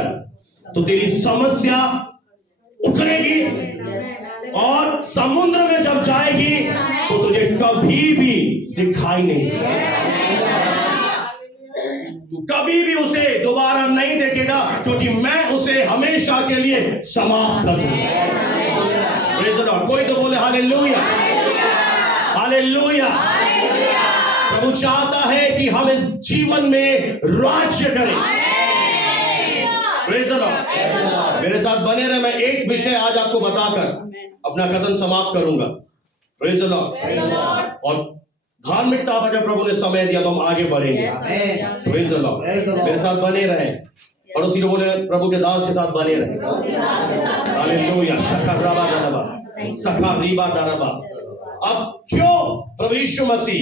तो तेरी समस्या उतरेगी। और समुद्र में जब जाएगी तो तुझे कभी भी दिखाई नहीं देगा। तू कभी भी उसे दोबारा नहीं देखेगा, क्योंकि मैं उसे हमेशा के लिए समाप्त कर दूंगा। Praise the Lord. कोई तो बोले हालेलुया, हालेलुया। प्रभु चाहता है कि हम इस जीवन में राज्य करें। Praise the Lord. मेरे साथ बने रहे। मैं एक विषय आज आपको बताकर अपना कथन समाप्त करूंगा। Praise the Lord. और धार्मिकता पर जब प्रभु ने समय दिया तो हम आगे बढ़ेंगे। Praise the Lord. मेरे साथ बने रहे। और उसी को बोले प्रभु के दास के साथ बने रहे। हालेलुया। शखर रबा दरबा, सखा रीबा दरबा। अब क्यों प्रभु यीशु मसीह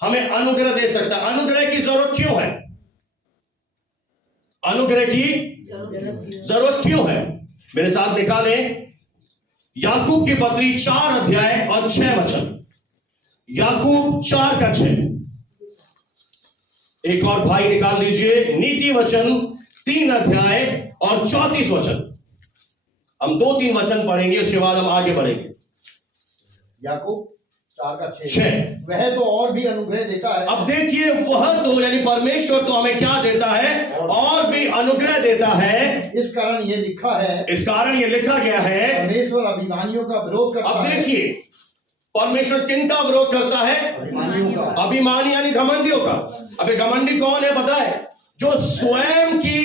हमें अनुग्रह दे सकता है? अनुग्रह की जरूरत क्यों है? अनुग्रह की जरूरत क्यों है? मेरे साथ निकालें याकूब की पत्री 4 अध्याय और 6 वचन। याकूब 4 का 6। एक और भाई निकाल दीजिए नीति वचन 3 अध्याय और 34 वचन। हम 2-3 वचन पढ़ेंगे, उसके बाद हम आगे बढ़ेंगे। याकूब 4 का 6। वह तो और भी अनुग्रह देता है। अब देखिए, वह तो यानी परमेश्वर तो हमें क्या देता है? और भी अनुग्रह देता है। इस कारण ये लिखा है, इस कारण ये लिखा गया है, परमेश्वर अभिमानियों का विरोध करता है। अब देखिए, परमेश्वर किन का विरोध करता है? अभिमानियों का। अभिमानी यानी घमंडियों का। अबे घमंडी कौन है पता है? जो स्वयं की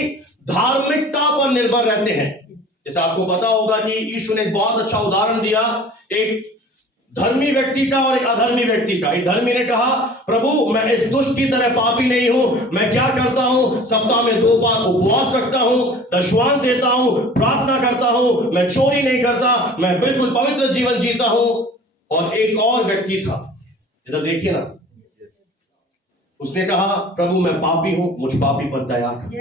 धार्मिकता पर निर्भर रहते हैं। जैसे आपको पता होगा कि यीशु ने एक बहुत अच्छा उदाहरण दिया, एक धर्मी व्यक्ति का और एक अधर्मी व्यक्ति का। एक धर्मी ने कहा, प्रभु मैं इस दुष्ट की तरह पापी नहीं हूं, मैं क्या करता हूं, सप्ताह में 2 बार उपवास रखता हूं, दशवांश देता हूं, प्रार्थना करता हूं, मैं चोरी नहीं करता, मैं बिल्कुल पवित्र जीवन जीता हूं। और एक और व्यक्ति था, इधर देखिए ना, उसने कहा, प्रभु मैं पापी हूं, मुझ पापी पर दया कर।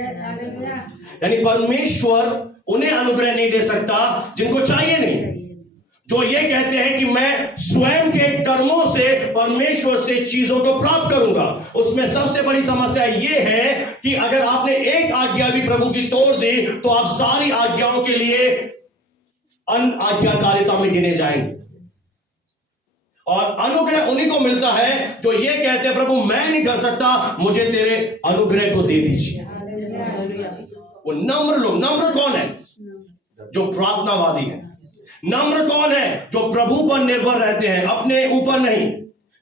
यानी परमेश्वर उन्हें अनुग्रह नहीं दे सकता जिनको चाहिए नहीं, जो ये कहते हैं कि मैं स्वयं के कर्मों से परमेश्वर से चीजों को प्राप्त करूंगा। उसमें सबसे बड़ी समस्या ये है कि अगर आपने एक आज्ञा भी प्रभु की तोड़ दी तो आप सारी आज्ञाओं के लिए अनआज्ञाकारिता में गिने जाएंगे। और अनुग्रह उन्हीं को मिलता है जो ये कहते हैं, प्रभु मैं नहीं कर सकता, मुझे तेरे अनुग्रह को दे दीजिए। वो नम्र लोग। नम्र कौन है? जो प्रार्थनावादी है। नम्र कौन है? जो प्रभु पर निर्भर रहते हैं, अपने ऊपर नहीं।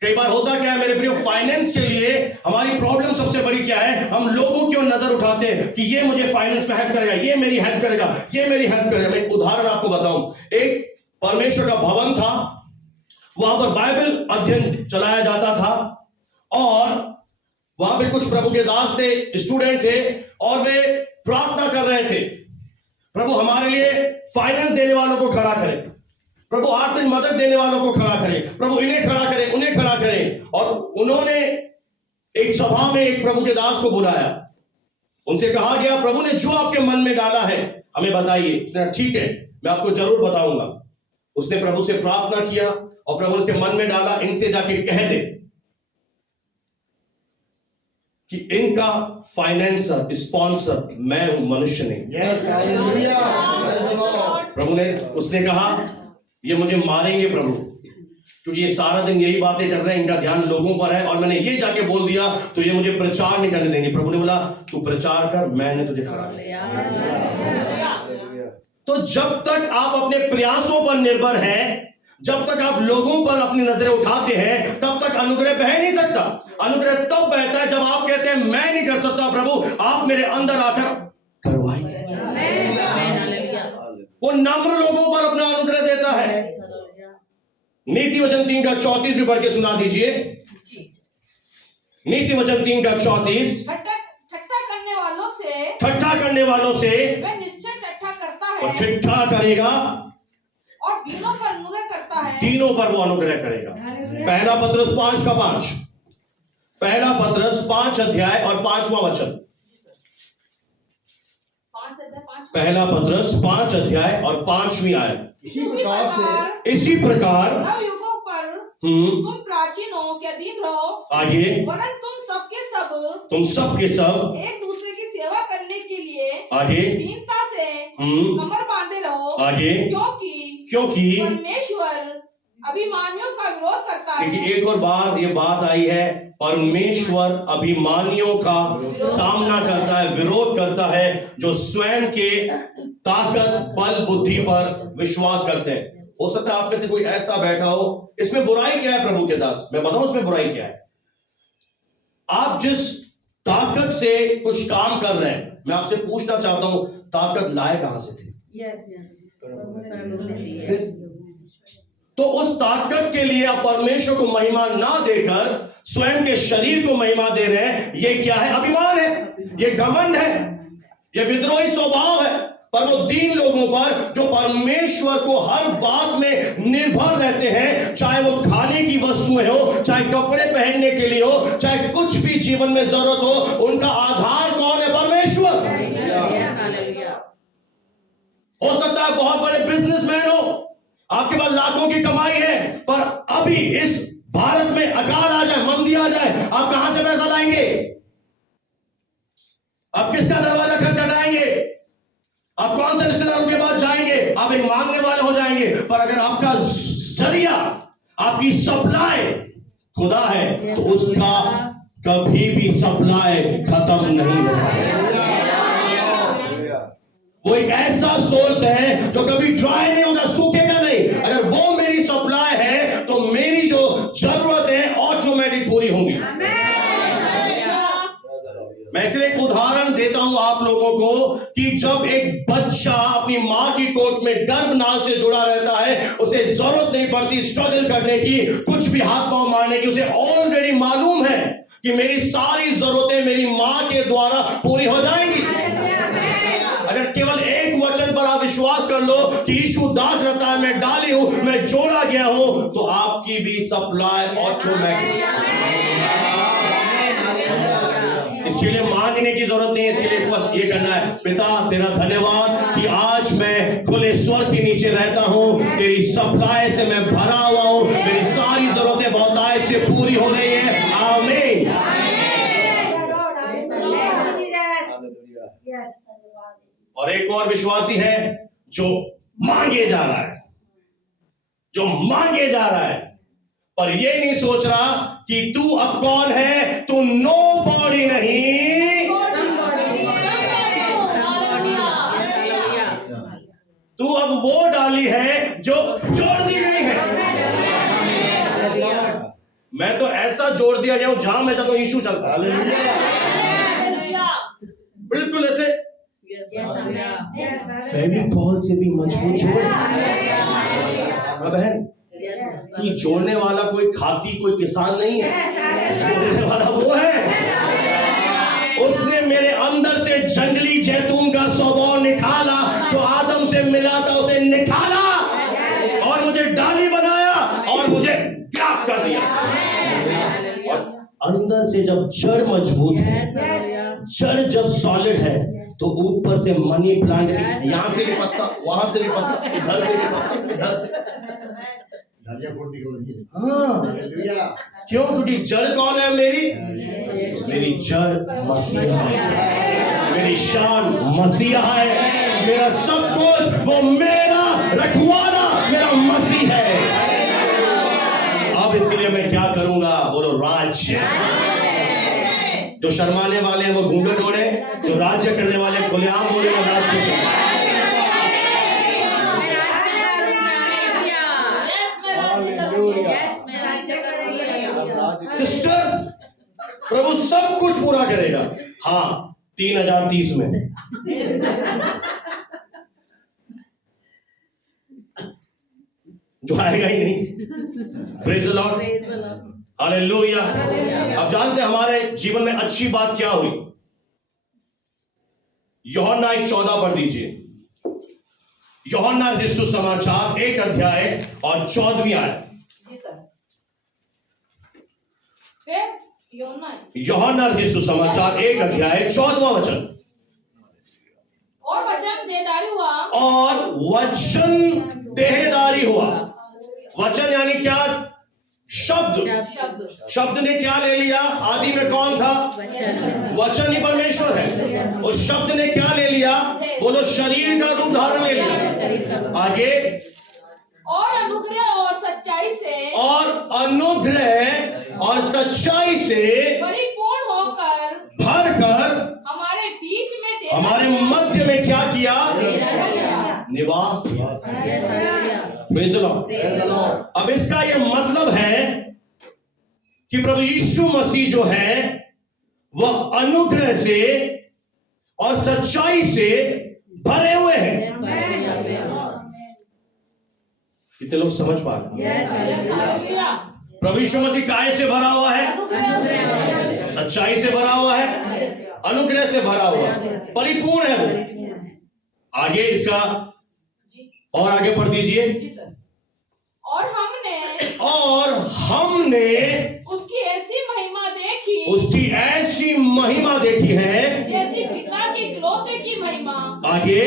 कई बार होता क्या है मेरे प्रियो, फाइनेंस के लिए हमारी प्रॉब्लम सबसे बड़ी क्या है, हम लोगों की ओर नजर उठाते हैं कि ये मुझे फाइनेंस में हेल्प करेगा, ये मेरी हेल्प करेगा, ये मेरी हेल्प करेगा। मैं एक उदाहरण आपको बताऊं। एक परमेश्वर का भवन था, वहां पर बाइबल अध्ययन चलाया जाता था और वहां पे कुछ प्रभु के दास थे, स्टूडेंट थे और वे प्रार्थना कर रहे थे, प्रभु हमारे लिए फाइनेंस देने वालों को खड़ा करें, प्रभु आर्थिक मदद देने वालों को खड़ा करें, प्रभु इन्हें खड़ा करें, उन्हें खड़ा करें। और उन्होंने एक सभा में एक प्रभु के दास को बुलाया, उनसे कहा गया, प्रभु ने जो आपके मन में डाला है हमें बताइए। उसने ठीक है, मैं आपको जरूर बताऊंगा। उसने प्रभु से प्रार्थना किया और प्रभु उसके मन में डाला, इनसे जाके कह दे कि इनका फाइनेंसर स्पॉन्सर मैं हूं, मनुष्य नहीं। प्रभु ने, उसने कहा ये मुझे मारेंगे प्रभु, क्योंकि ये सारा दिन यही बातें कर रहे हैं, इनका ध्यान लोगों पर है और मैंने ये जाके बोल दिया तो ये मुझे प्रचार नहीं करने देंगे। प्रभु ने बोला तू प्रचार कर, मैंने तुझे खड़ा किया। तो जब तक आप अपने प्रयासों पर निर्भर हैं, जब तक आप लोगों पर अपनी नजरें उठाते हैं, तब तक अनुग्रह बह नहीं सकता। अनुग्रह तब बहता है जब आप कहते हैं मैं नहीं कर सकता प्रभु, आप मेरे अंदर आकर करवाइए। वो नम्र लोगों पर अपना अनुग्रह देता है। नीति वचन 3 का 34 भी पढ़ के सुना दीजिए। नीति वचन 3 का 34। ठट्ठा करने वालों से वह निश्चय ठट्ठा करता है और ठट्ठा करेगा और दीनों पर अनुग्रह करता है, दीनों पर वो अनुग्रह करेगा। पहला पत्रस 5 का 5, पहला पत्रस 5 अध्याय और 5वां वचन। पहला पत्रस 5 अध्याय और 5वीं आयत। इसी प्रकार नवयुगों पर तुम प्राचीनों के अधीन रहो, आगे वरन तुम सबके सब एक दूसरे की सेवा करने के लिए आगे दीनता से कमर बांधे रहो, आगे क्योंकि परमेश्वर अभिमानियों का विरोध करता है। देखिए एक और बार ये बात आई है, परमेश्वर अभिमानियों का सामना करता है, विरोध करता है, जो स्वयं के ताकत बल बुद्धि पर विश्वास करते हैं। हो सकता है आप में से कोई ऐसा बैठा हो, इसमें बुराई क्या है प्रभु के दास, मैं बताऊं इसमें बुराई क्या है। आप जिस ताकत से कुछ काम कर रहे हैं, मैं आपसे पूछना चाहता हूं ताकत लाए कहां से थी? तो उस ताकत के लिए आप परमेश्वर को महिमा ना देकर स्वयं के शरीर को महिमा दे रहे हैं। ये क्या है? अभिमान है, ये घमंड है, ये विद्रोही स्वभाव है। पर वो दीन लोगों पर जो परमेश्वर को हर बात में निर्भर रहते हैं, चाहे वो खाने की वस्तुएं हो, चाहे कपड़े पहनने के लिए हो, चाहे कुछ भी जीवन में जरूरत हो, उनका आधार कौन है? परमेश्वर। हो सकता है बहुत बड़े बिजनेसमैन हो, आपके पास लाखों की कमाई है, पर अभी इस भारत में अकाल आ जाए, मंदी आ जाए, आप कहां से पैसा लाएंगे? आप किसका दरवाजा खटखटाएंगे? आप कौन से रिश्तेदारों के पास जाएंगे? आप एक मांगने वाले हो जाएंगे। पर अगर आपका जरिया, आपकी सप्लाई खुदा है, तो उसका कभी भी सप्लाई खत्म नहीं होगा। वो एक ऐसा सोर्स है जो कभी ड्राई नहीं होगा, सूखेगा नहीं। अगर वो मेरी सप्लाई है तो मेरी जो जरूरत है ऑटोमेटिक पूरी होंगी। मैं इसलिए एक उदाहरण देता हूं आप लोगों को कि जब एक बच्चा अपनी मां की कोख में गर्भनाल से जुड़ा रहता है, उसे जरूरत नहीं पड़ती स्ट्रगल करने की, कुछ भी हाथ पांव मारने की। उसे ऑलरेडी मालूम है कि मेरी सारी जरूरतें मेरी मां के द्वारा पूरी हो जाएंगी। अगर केवल एक वचन पर आप विश्वास कर लो कि यीशु दास रहता है, मैं डाली हूं, मैं जोड़ा गया हूं, तो आपकी भी सप्लाई ऑटोमेटिक। इसके लिए मांगने की जरूरत नहीं है, इसके लिए बस ये करना है, पिता तेरा धन्यवाद कि आज मैं खुले स्वर के नीचे रहता हूं, तेरी सप्लाई से मैं भरा हुआ हूं, मेरी सारी जरूरतें बहुतायत से पूरी हो रही है। आमीन। और एक और विश्वासी है जो मांगे जा रहा है, जो मांगे जा रहा है, पर ये नहीं सोच रहा कि तू अब कौन है, तू नो बॉडी नहीं, तू अब वो डाली है जो जोड़ दी गई है। मैं तो ऐसा जोड़ दिया गया हूं जहां मैं जाता हूं यीशु चलता है। बिल्कुल ऐसे फेविकॉल से भी मजबूत जोड़। बहन, ये जोड़ने वाला कोई खाती कोई किसान नहीं है, जोड़ने वाला वो है। उसने मेरे अंदर से जंगली जैतून का स्वभाव निकाला, जो आदम से मिला था उसे निकाला और मुझे डाली बनाया और मुझे व्याप्त कर दिया। और अंदर से जब जड़ मजबूत है, जड़ जब सॉलिड है, तो ऊपर से मनी प्लांट, यहां से भी पत्ता, वहां से भी पत्ता, इधर से भी पत्ता, इधर से। हाँ, क्यों? क्योंकि जड़ कौन है मेरी? मेरी जड़ मसीहा है, मेरी शान मसीहा है, मेरा सब कुछ वो मेरा रखवाला मेरा मसीह है। अब इसलिए मैं क्या करूंगा? बोलो राज्य। जो शर्माने वाले हैं वो घूंघट ओढ़े, जो राज्य करने वाले खुलेआम बोले मैं राज्य करूंगा। सिस्टर, प्रभु सब कुछ पूरा करेगा। हाँ, 3030 में जो आएगा ही नहीं। Praise the Lord, hallelujah. अब जानते हैं हमारे जीवन में अच्छी बात क्या हुई? यूहन्ना 1:14 पढ़ दीजिए। यूहन्ना रचित सुसमाचार 1 अध्याय और 14वीं आयत। यूहन्ना रचित सुसमाचार 1 अध्याय 14वां वचन। और वचन देहधारी हुआ, और वचन देहधारी हुआ। वचन यानी क्या? शब्द। शब्द ने क्या ले लिया? आदि में कौन था? वचन ही परमेश्वर है। उस शब्द ने क्या ले लिया? बोलो, शरीर का रूप धारण ले लिया। आगे, और अनुग्रह और सच्चाई से, और अनुग्रह और सच्चाई से परिपूर्ण होकर, भर कर हमारे बीच में, हमारे मध्य में क्या किया? निवास किया। Praise the Lord. अब इसका यह मतलब है कि प्रभु यीशु मसीह जो है वह अनुग्रह से और सच्चाई से भरे हुए हैं। कितने लोग समझ पा रहे? प्रभु यीशु मसीह काहे से भरा हुआ है? सच्चाई से भरा हुआ है, अनुग्रह से भरा हुआ है, परिपूर्ण है वो। आगे इसका और आगे पढ़ दीजिए। और हमने उसकी ऐसी महिमा देखी, उसकी ऐसी महिमा देखी है जैसी पिता के इकलौते की महिमा। आगे,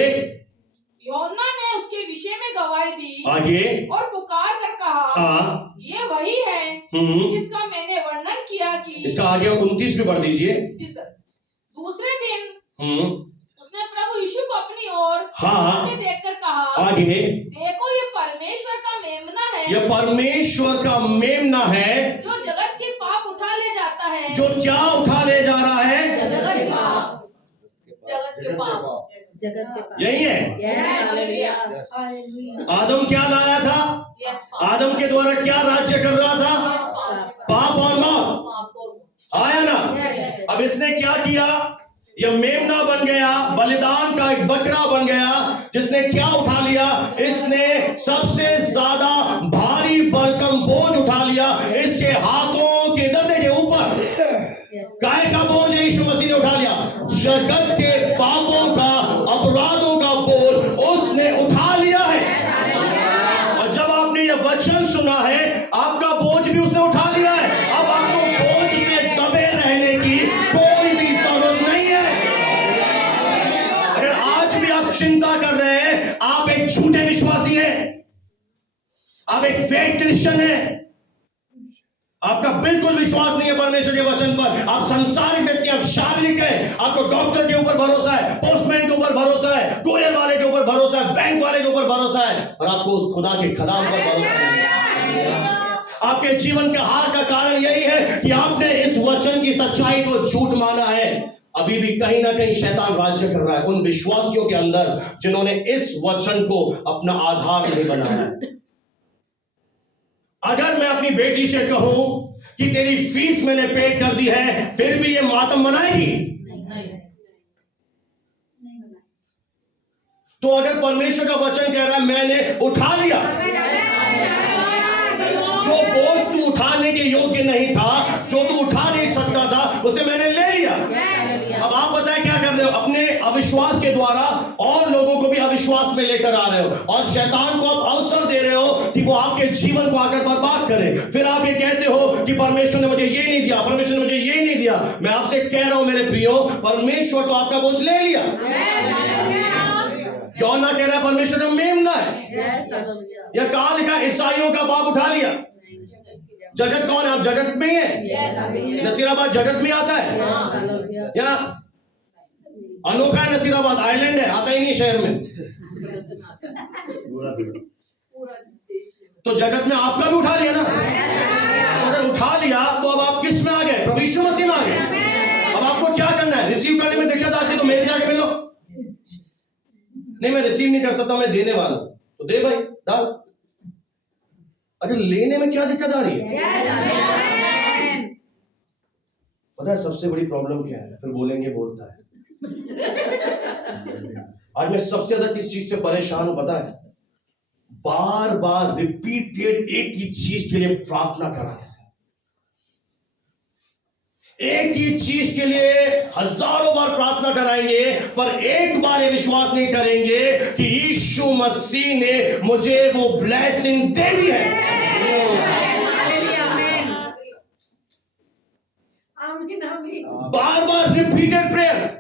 यूहन्ना ने उसके विषय में गवाही दी। आगे, और पुकार कर कहा, हाँ, ये वही है जिसका मैंने वर्णन किया कि। इसका आगे 29 भी पढ़ दीजिए। जी सर। दूसरे दिन उसने प्रभु यीशु को अपनी ओर हाँ देखकर कहा, आगे, देखो ये परमेश्वर का मेमना है, यह परमेश्वर का मेमना है जो जगत के पाप उठा ले जाता है। जो क्या उठा ले जा रहा है? जगत के पाप, जगत के पाप, जगत के पाप। यही है। आदम क्या लाया था? आदम के द्वारा क्या राज्य कर रहा था? पाप और मौत, आया ना? अब इसने क्या किया? यह मेमना बन गया, बलिदान का एक बकरा बन गया, जिसने क्या उठा लिया? इसने सबसे ज्यादा भारी भरकम बोझ उठा लिया। इसके हाथों के गर्दे के ऊपर काय का बोझ यीशु मसीह ने उठा लिया? जगत के पापों का, अपराधों का बोझ उसने उठा लिया है। और जब आपने यह वचन सुना है, आपका बोझ भी उसने उठा लिया है। अब आपको बोझ से दबे रहने की कोई भी जरूरत नहीं है। अगर आज भी आप चिंता कर रहे हैं, आप एक झूठे विश्वासी हैं, आप एक फेक क्रिश्चियन हैं, आपका बिल्कुल विश्वास नहीं है परमेश्वर के वचन पर, आप संसारिक व्यक्ति, आप शारीरिक हैं, आपको डॉक्टर के ऊपर भरोसा है, पोस्टमैन के ऊपर भरोसा है, कुरियर वाले के ऊपर भरोसा है, बैंक वाले के ऊपर भरोसा है, और आपको उस खुदा के खिलाफ पर भरोसा नहीं है। आपके जीवन का हार का कारण यही है कि आपने इस वचन की सच्चाई को झूठ माना है। अभी भी कहीं ना कहीं शैतान राज्य कर रहा है उन विश्वासियों के अंदर जिन्होंने इस वचन को अपना आधार नहीं बनाया है। अगर मैं अपनी बेटी से कहूं कि तेरी फीस मैंने पे कर दी है, फिर भी ये मातम मनाएगी? तो अगर परमेश्वर का वचन कह रहा है मैंने उठा लिया, जो बोझ तू उठाने के योग्य नहीं था, जो तू उठा नहीं सकता था, उसे मैंने ले लिया। अब आप बताएं क्या कर रहे हो? अपने अविश्वास के द्वारा और लोगों को भी अविश्वास में लेकर आ रहे हो, और शैतान को आप अवसर दे रहे हो कि वो आपके जीवन को आकर बर्बाद करे। फिर आप ये कहते हो कि परमेश्वर ने मुझे ये नहीं दिया, परमेश्वर ने मुझे ये नहीं दिया। मैं आपसे कह रहा हूं मेरे प्रियो, परमेश्वर तो आपका बोझ ले लिया। यौना कह रहा है परमेश्वर का मेमना है। यह कहां लिखा? ईसाइयों का बाप उठा लिया। जगत कौन है? आप जगत में ही है। नसीराबाद जगत में आता है या अनोखा है? नसीराबाद आइलैंड है, आता ही नहीं शहर में। तो जगत में आपका भी उठा लिया ना। तो अगर उठा लिया तो अब आप किस में आ गए? प्रभु यीशु मसीह में आ गए। अब आपको क्या करना है? रिसीव करने में दिक्कत आती है तो मेरे से आके मिलो। नहीं, मैं रिसीव नहीं कर सकता, मैं देने वाला। तो दे भाई, डाल। अगर लेने में क्या दिक्कत आ रही है? पता है सबसे बड़ी प्रॉब्लम क्या है? फिर बोलेंगे बोलता है। आज मैं सबसे ज्यादा किस चीज से परेशान हूं पता है? बार बार रिपीटेड एक ही चीज के लिए प्रार्थना कराने से। एक ही चीज के लिए हजारों बार प्रार्थना कराएंगे, पर एक बार ये विश्वास नहीं करेंगे कि यीशु मसीह ने मुझे वो ब्लेसिंग दे दी है। बार बार रिपीटेड प्रेयर्स।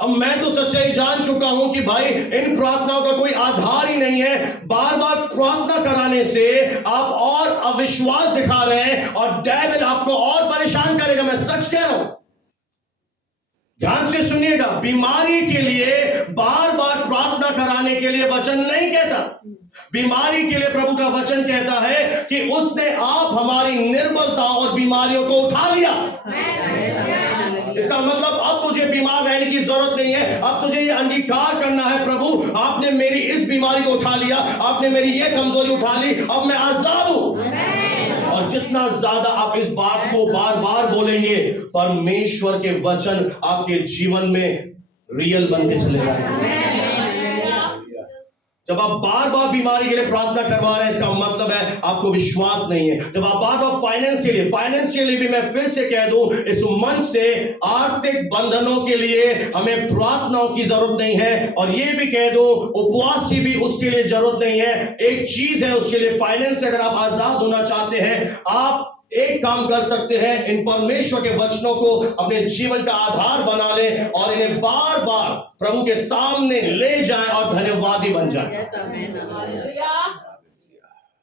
अब मैं तो सच्चाई जान चुका हूं कि भाई इन प्रार्थनाओं का कोई आधार ही नहीं है। बार बार प्रार्थना कराने से आप और अविश्वास दिखा रहे हैं और डेविल आपको और परेशान करेगा। मैं सच कह रहा हूं, ध्यान से सुनिएगा। बीमारी के लिए बार बार प्रार्थना कराने के लिए वचन नहीं कहता। बीमारी के लिए प्रभु का वचन कहता है कि उसने आप हमारी निर्बलता और बीमारियों को उठा लिया। इसका मतलब अब तुझे बीमार रहने की जरूरत नहीं है। अब तुझे ये अंगीकार करना है, प्रभु आपने मेरी इस बीमारी को उठा लिया, आपने मेरी ये कमजोरी उठा ली, अब मैं आजाद हूं। और जितना ज्यादा आप इस बात को बार बार बोलेंगे, परमेश्वर के वचन आपके जीवन में रियल बनते चले जाएंगे। जब आप बार बार बीमारी के लिए प्रार्थना करवा रहे हैं, इसका मतलब है आपको विश्वास नहीं है। जब आप बार बार फाइनेंस के लिए भी मैं फिर से कह दूं, इस मन से आर्थिक बंधनों के लिए हमें प्रार्थनाओं की जरूरत नहीं है। और ये भी कह दूं, उपवास की भी उसके लिए जरूरत नहीं है। एक चीज है उसके लिए, फाइनेंस से अगर आप आजाद होना चाहते हैं, आप एक काम कर सकते हैं, इन परमेश्वर के वचनों को अपने जीवन का आधार बना लें और इन्हें बार बार प्रभु के सामने ले जाएं और धन्यवादी बन जाएं।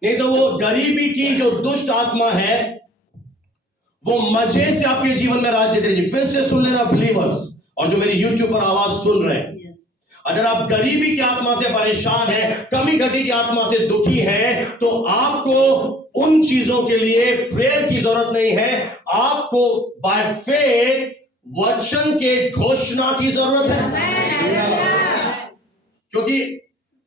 नहीं तो वो गरीबी की जो दुष्ट आत्मा है, वो मजे से आपके जीवन में राज्य करेगी। फिर से सुन लेना बिलीवर्स, और जो मेरी यूट्यूब पर आवाज सुन रहे हैं, अगर आप गरीबी की आत्मा से परेशान हैं, कमी घटी की आत्मा से दुखी हैं, तो आपको उन चीजों के लिए प्रेयर की जरूरत नहीं है। आपको बाय फेथ वचन के घोषणा की जरूरत है, क्योंकि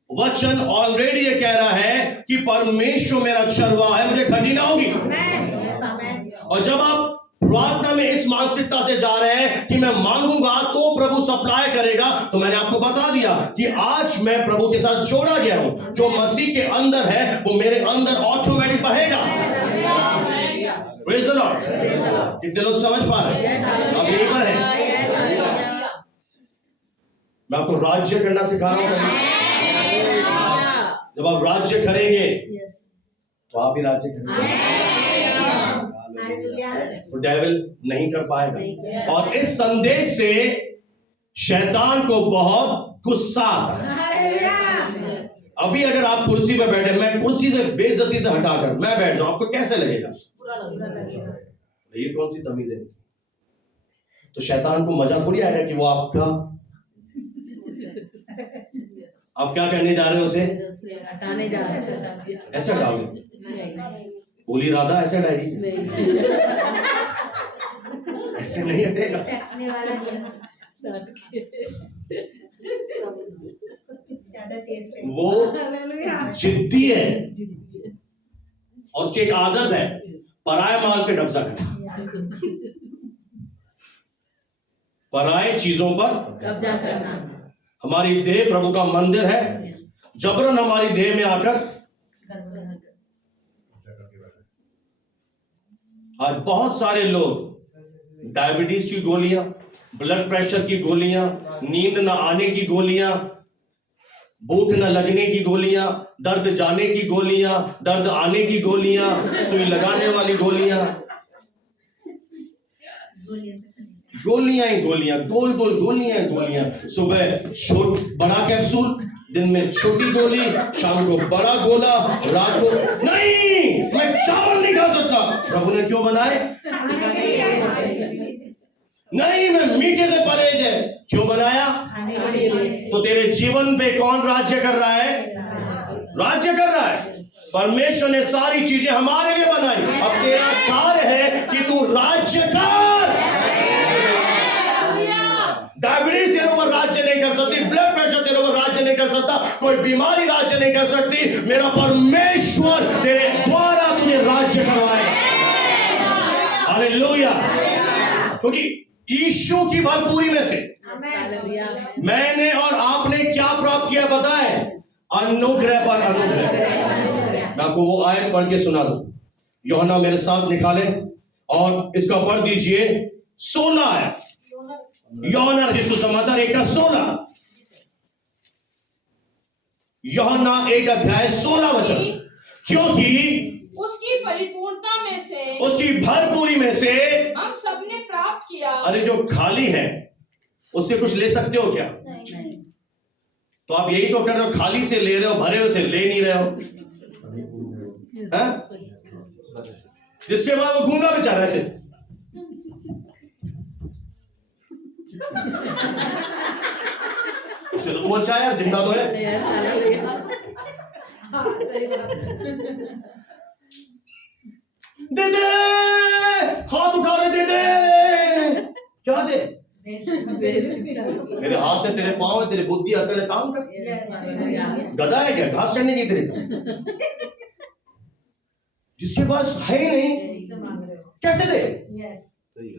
वचन ऑलरेडी ये कह रहा है कि परमेश्वर मेरा चरवाहा है, मुझे घटी ना होगी। और जब आप प्रार्थना में इस मानसिकता से जा रहे हैं कि मैं मांगूंगा तो प्रभु सप्लाई करेगा, तो मैंने आपको बता दिया कि आज मैं प्रभु के साथ जोड़ा गया हूं। जो मसीह के अंदर है वो मेरे अंदर ऑटोमेटिक बहेगा। Praise the Lord. कितने लोग समझ पा रहे हैं? अब यहीं पर है। मैं आपको राज्य करना सिखा रहा हूं। जब आप राज्य करेंगे तो आप ही राज्य करेंगे, तो डेविल नहीं कर पाएगा। और इस संदेश से शैतान को बहुत गुस्सा आता है। अभी अगर आप कुर्सी पर बैठे, मैं कुर्सी से बेइज्जती से हटाकर मैं बैठ जाऊं, आपको कैसे लगेगा? ये कौन सी तमीज है? तो शैतान को मजा थोड़ी आएगा कि वो आपका, आप क्या करने जा रहे हो? उसे हटाने जा रहे हैं। ऐसे हटाओगे? बोली राधा ऐसे हटाएगी? ऐसे नहीं हटेगा। वो जिद्दी है और उसकी एक आदत है पराये माल पे कब्जा करना, पराये चीजों पर कब्जा करना। हमारी देह प्रभु का मंदिर है, जबरन हमारी देह में आकर। आज बहुत सारे लोग डायबिटीज की गोलियां, ब्लड प्रेशर की गोलियां, नींद न आने की गोलियां, भूख न लगने की गोलियां, दर्द जाने की गोलियां, दर्द आने की गोलियां, सुई लगाने वाली गोलियां, गोलियां ही गोलियां, गोल गोल गोलियां ही गोलियां। सुबह बड़ा कैप्सूल, दिन में छोटी गोली, शाम को बड़ा गोला, रात को नहीं, मैं चावल नहीं खा सकता। प्रभु ने क्यों बनाए? नहीं, मैं मीठे से परहेज है। क्यों बनाया? तो तेरे जीवन पे कौन राज्य कर रहा है? राज्य कर रहा है। परमेश्वर ने सारी चीजें हमारे लिए बनाई। अब तेरा कार्य है कि तू राज्य कर। डायबिटीज तेरे ऊपर राज्य नहीं कर सकती, ब्लड प्रेशर तेरे ऊपर राज्य नहीं कर सकता, कोई बीमारी राज्य नहीं कर सकती। मेरा परमेश्वर तेरे द्वारा तुझे राज्य करवाएगा। हालेलुया। क्योंकि यीशु की भरपूरी में से मैंने और आपने क्या प्राप्त किया बताएं? अनुग्रह पर अनुग्रह। मैं आपको वो आयत पढ़ के सुना दूं। यूहन्ना मेरे साथ निकाले और इसका पढ़ दीजिए। 16 है, यूहन्ना रचित सुसमाचार 1:16। यूहन्ना 1:16। क्योंकि उसकी परिपूर्णता में से, उसकी भरपूरी में से हम सबने प्राप्त किया। अरे जो खाली है उससे कुछ ले सकते हो क्या? नहीं। तो आप यही तो कर रहे हो, खाली से ले रहे हो, भरे हुए से ले नहीं रहे हो। जिसके बाद वो गूंगा बेचारा ऐसे। उससे तो वो अच्छा है यार, जिंदा तो है। दे दे, हाथ उठा रहे, दे दे। क्या दे? मेरे हाथ है, तेरे पांव है, तेरे बुद्धि अकल है, काम कर। गधा है क्या घास चढ़ने की तेरे का? जिसके पास है ही नहीं कैसे दे?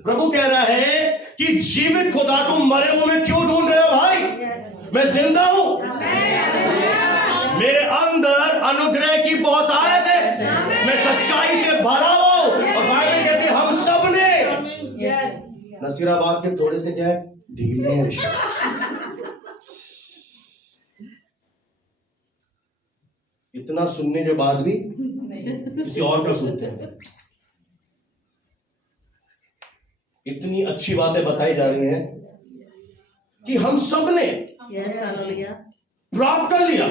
प्रभु कह रहा है कि जीवित खुदा को मरे हुए में क्यों ढूंढ रहे हो भाई? मैं जिंदा हूं, मेरे अंदर अनुग्रह की बहुत आयत है, मैं सच्चाई से भरा हुआ हूं। और बाइबल कहती है हम सब ने नसीराबाद के थोड़े से क्या है, ढीले हैं विश्वास। इतना सुनने के बाद भी किसी और का सुनते हैं। इतनी अच्छी बातें बताई जा रही हैं कि हम सब ने प्राप्त कर लिया।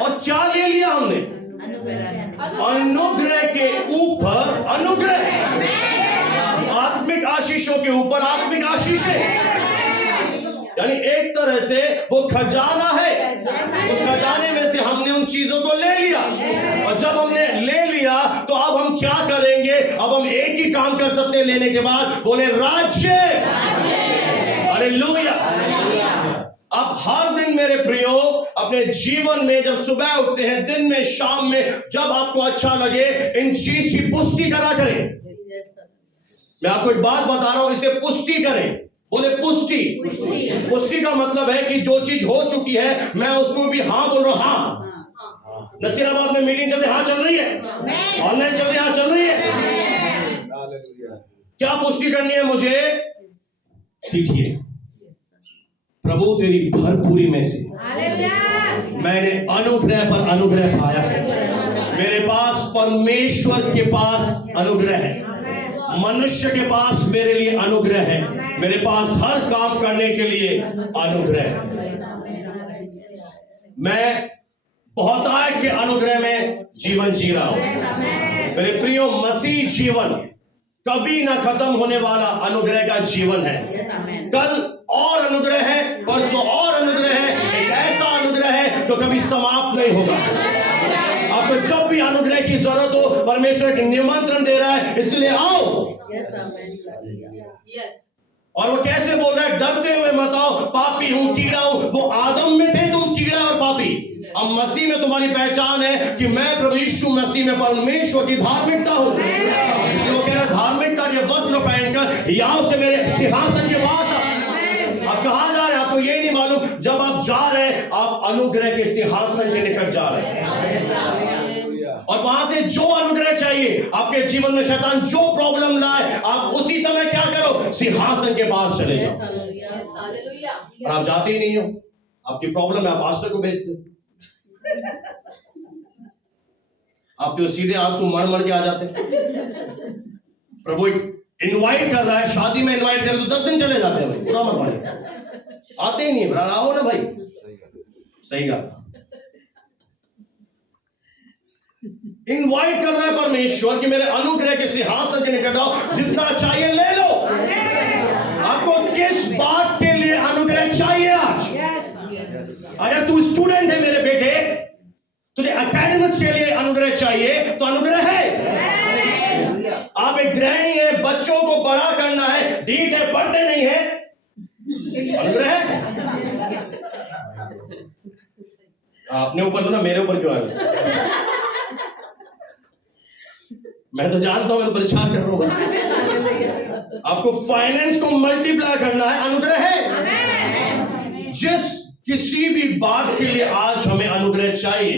और क्या ले लिया हमने? अनुग्रह के ऊपर अनुग्रह, आत्मिक आशीषों के ऊपर आत्मिक आशीषें। यानी एक तरह से वो खजाना है, उस खजाने में से हमने उन चीजों को ले लिया। और जब हमने ले लिया तो अब हम क्या करेंगे? अब हम एक ही काम कर सकते हैं लेने के बाद, बोले राज्य। हालेलुया। अब हर दिन मेरे प्रियो अपने जीवन में जब सुबह उठते हैं, दिन में, शाम में, जब आपको अच्छा लगे, इन चीज की पुष्टि करा करें। मैं आपको एक बात बता रहा हूं, इसे पुष्टि करें। बोले पुष्टि। पुष्टि का मतलब है कि जो चीज हो चुकी है मैं उसको भी हाँ बोल रहा हूं। हाँ, नसीराबाद में मीटिंग चल रही, हाँ चल रही है, ऑनलाइन चल रही है, हाँ चल रही है। क्या पुष्टि करनी है मुझे? सीखिए, प्रभु तेरी भरपूरी में से मैंने अनुग्रह पर अनुग्रह पाया है। मेरे पास परमेश्वर के पास अनुग्रह है, मनुष्य के पास मेरे लिए अनुग्रह है, मेरे पास हर काम करने के लिए अनुग्रह है। मैं बहुतायत के अनुग्रह में जीवन जी रहा हूं। मेरे प्रियो, मसीह जीवन कभी ना खत्म होने वाला अनुग्रह का जीवन है। कल और अनुग्रह है, परसों और अनुग्रह है, एक ऐसा अनुग्रह है जो कभी समाप्त नहीं होगा। आपको जब भी अनुग्रह की जरूरत हो, परमेश्वर एक निमंत्रण दे रहा है, इसलिए आओ। और वो कैसे बोल रहा है? डरते हुए मत आओ, पापी हूं, कीड़ा हूं। वो आदम में थे तुम कीड़ा और पापी, अब मसीह में तुम्हारी पहचान है कि मैं प्रभु यीशु मसीह में परमेश्वर की धार्मिकता हूं। इसलिए वो कह रहा है, धार्मिकता के वस्त्र पहनकर याव से मेरे सिंहासन के पास आप कहां जा रहे हैं? आपको यही नहीं मालूम। जब आप जा रहे हैं, आप अनुग्रह के सिंहासन के निकट जा रहे हैं, और वहां से जो अनुग्रह चाहिए आपके जीवन में, शैतान जो प्रॉब्लम लाए, आप उसी समय क्या करो? सिंहासन के पास चले जाओ। और आप जाते ही नहीं हो, आपकी प्रॉब्लम है, आप पास्टर को भेजते हो, आप तो सीधे आंसू मर के आ जाते हैं। प्रभु इनवाइट कर रहा है, शादी में इनवाइट करे तो 10 दिन चले जाते हैं भाई, पूरा मत मानिए, आते ही नहीं। आओ ना भाई, सही कहा। इनवाइट कर रहा है परमेश्वर कि मेरे अनुग्रह के सिंहासन के निकट आओ, जितना चाहिए ले लो। आपको किस बात के लिए अनुग्रह चाहिए आज? अगर तू स्टूडेंट है मेरे बेटे, तुझे एकेडमिक्स के लिए अनुग्रह चाहिए तो अनुग्रह है। आप एक गृहिणी है, बच्चों को बड़ा करना है, ढीठ है, पढ़ते नहीं है, अनुग्रह है। आपने ऊपर ना, मेरे ऊपर क्यों आ गया? मैं तो जानता हूं, मैं तो परेशान कर रहा हूं। आपको फाइनेंस को मल्टीप्लाई करना है, अनुग्रह है। जिस किसी भी बात के लिए आज हमें अनुग्रह चाहिए,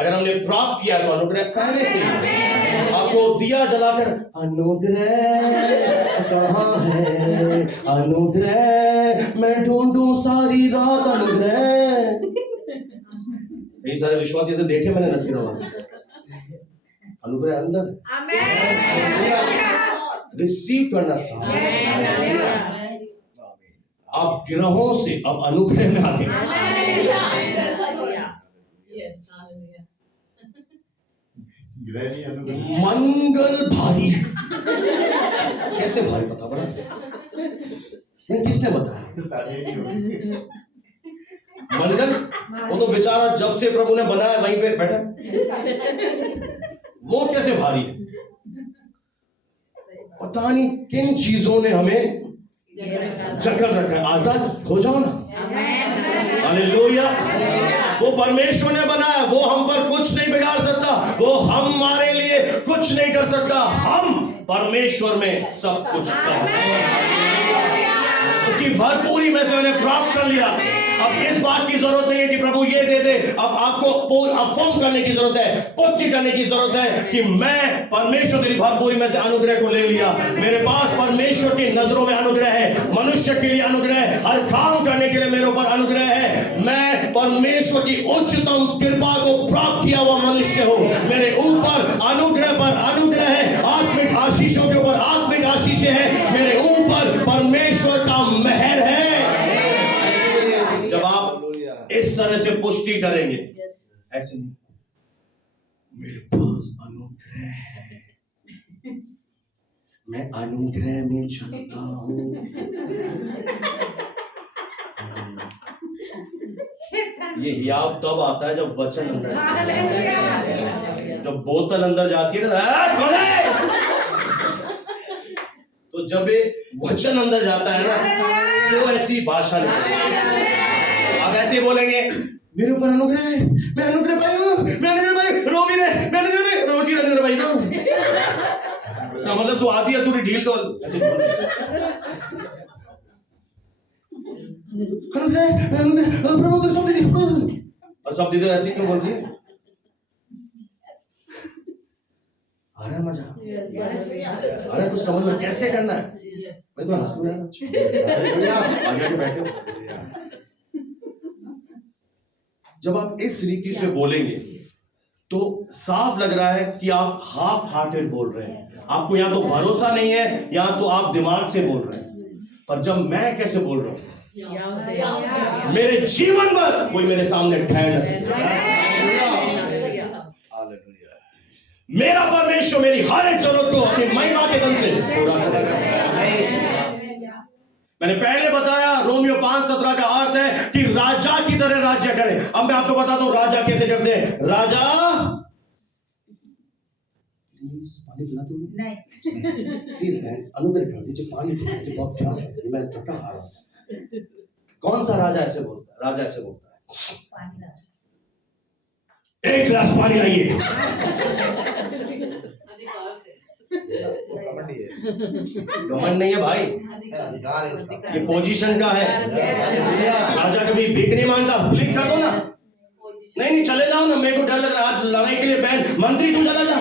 अगर हमने प्राप्त किया तो अनुग्रह पहले से। आपको दिया जलाकर अनुग्रह कहाँ है, अनुग्रह मैं ढूंढूं सारी रात, अनुग्रह। कई सारे विश्वासी से देखे मैंने नसीराबाद, अनुग्रह अंदर रिसीव करना साथ। आप गिरहों से अब अनुग्रह में आते हैं। मंगल भारी, कैसे भारी पता पड़ा? नहीं, किसने बताया? मंगल, वो तो बेचारा जब से प्रभु ने बनाया वहीं पे बैठा, वो कैसे भारी है? पता नहीं किन चीजों ने हमें जकड़ रखा है। आजाद हो जाओ ना। हालेलुया। वो परमेश्वर ने बनाया, वो हम पर कुछ नहीं बिगाड़ सकता, वो हमारे लिए कुछ नहीं कर सकता। हम परमेश्वर में सब कुछ कर सकते हैं। उसकी भरपूरी में से मैंने प्राप्त कर लिया। अब इस बात की जरूरत नहीं है कि प्रभु ये दे दे। अब आपको अफर्म करने की जरूरत है, पुष्टि करने की जरूरत है कि मैं परमेश्वर तेरी भरपूरी में से अनुग्रह को ले लिया। मेरे पास परमेश्वर की नजरों में अनुग्रह है, मनुष्य के लिए अनुग्रह है, हर काम करने के लिए मेरे ऊपर अनुग्रह है। मैं परमेश्वर की उच्चतम कृपा को प्राप्त किया हुआ मनुष्य हूं। मेरे ऊपर अनुग्रह पर अनुग्रह है, आत्मिक आशीषों के ऊपर आत्मिक आशीष है। मेरे ऊपर परमेश्वर का मेहर है। जब आप इस तरह से पुष्टि करेंगे, ऐसे नहीं, मेरे पास अनुग्रह है, मैं अनुग्रह में चलता हूं। ये हियाव तब आता है जब वचन अंदर, जब बोतल अंदर जाती है ना, तो जब वचन अंदर जाता है ना, तो ऐसी भाषा निकलती। आप ऐसे बोलेंगे, मेरे ऊपर अनुग्रह है, मैं अनुग्रह पाई हूं, मैं अनुग्रह पाई, रोगी ने, मैं अनुग्रह पाई, रोगी अनुग्रह पाई। इसका मतलब तू आधी अधूरी ढील तो ऐसे बोल और सब दीदी ऐसे क्यों बोल रही है? आ रहा है मजा? अरे कुछ समझ में कैसे करना है? मैं तो हंस रहा आगे बैठे हो। जब आप इस तरीके से बोलेंगे तो साफ लग रहा है कि आप हाफ हार्टेड बोल रहे हैं। आपको या तो भरोसा नहीं है या तो आप दिमाग से बोल रहे हैं। पर जब मैं कैसे बोल रहा हूं, मेरे जीवन भर कोई मेरे सामने ठहर न सके। मेरा परमेश्वर मेरी हर एक जरूरत को अपनी महिमा के धन से पूरा करेगा। मैंने पहले बताया रोमियो 5:17 का अर्थ है कि राजा की तरह राज्य करें। अब मैं आपको बताता हूं राजा कैसे करते हैं। राजा पानी पिला दो नहीं प्लीज बहन, अनुग्रह कर दीजिए, पानी पीने से बहुत प्यास लग रही है, मैं थका हारा हूं। कौन सा राजा ऐसे बोलता है? राजा ऐसे बोलता है, एक गिलास पानी लाइए। घमंड नहीं है भाई, ये पोजीशन का है। राजा कभी भीख नहीं मांगता, प्लीज कर दो ना। नहीं चले जाओ ना, मेरे को डर लग रहा है आज लड़ाई के लिए। बहन मंत्री तू चला जा।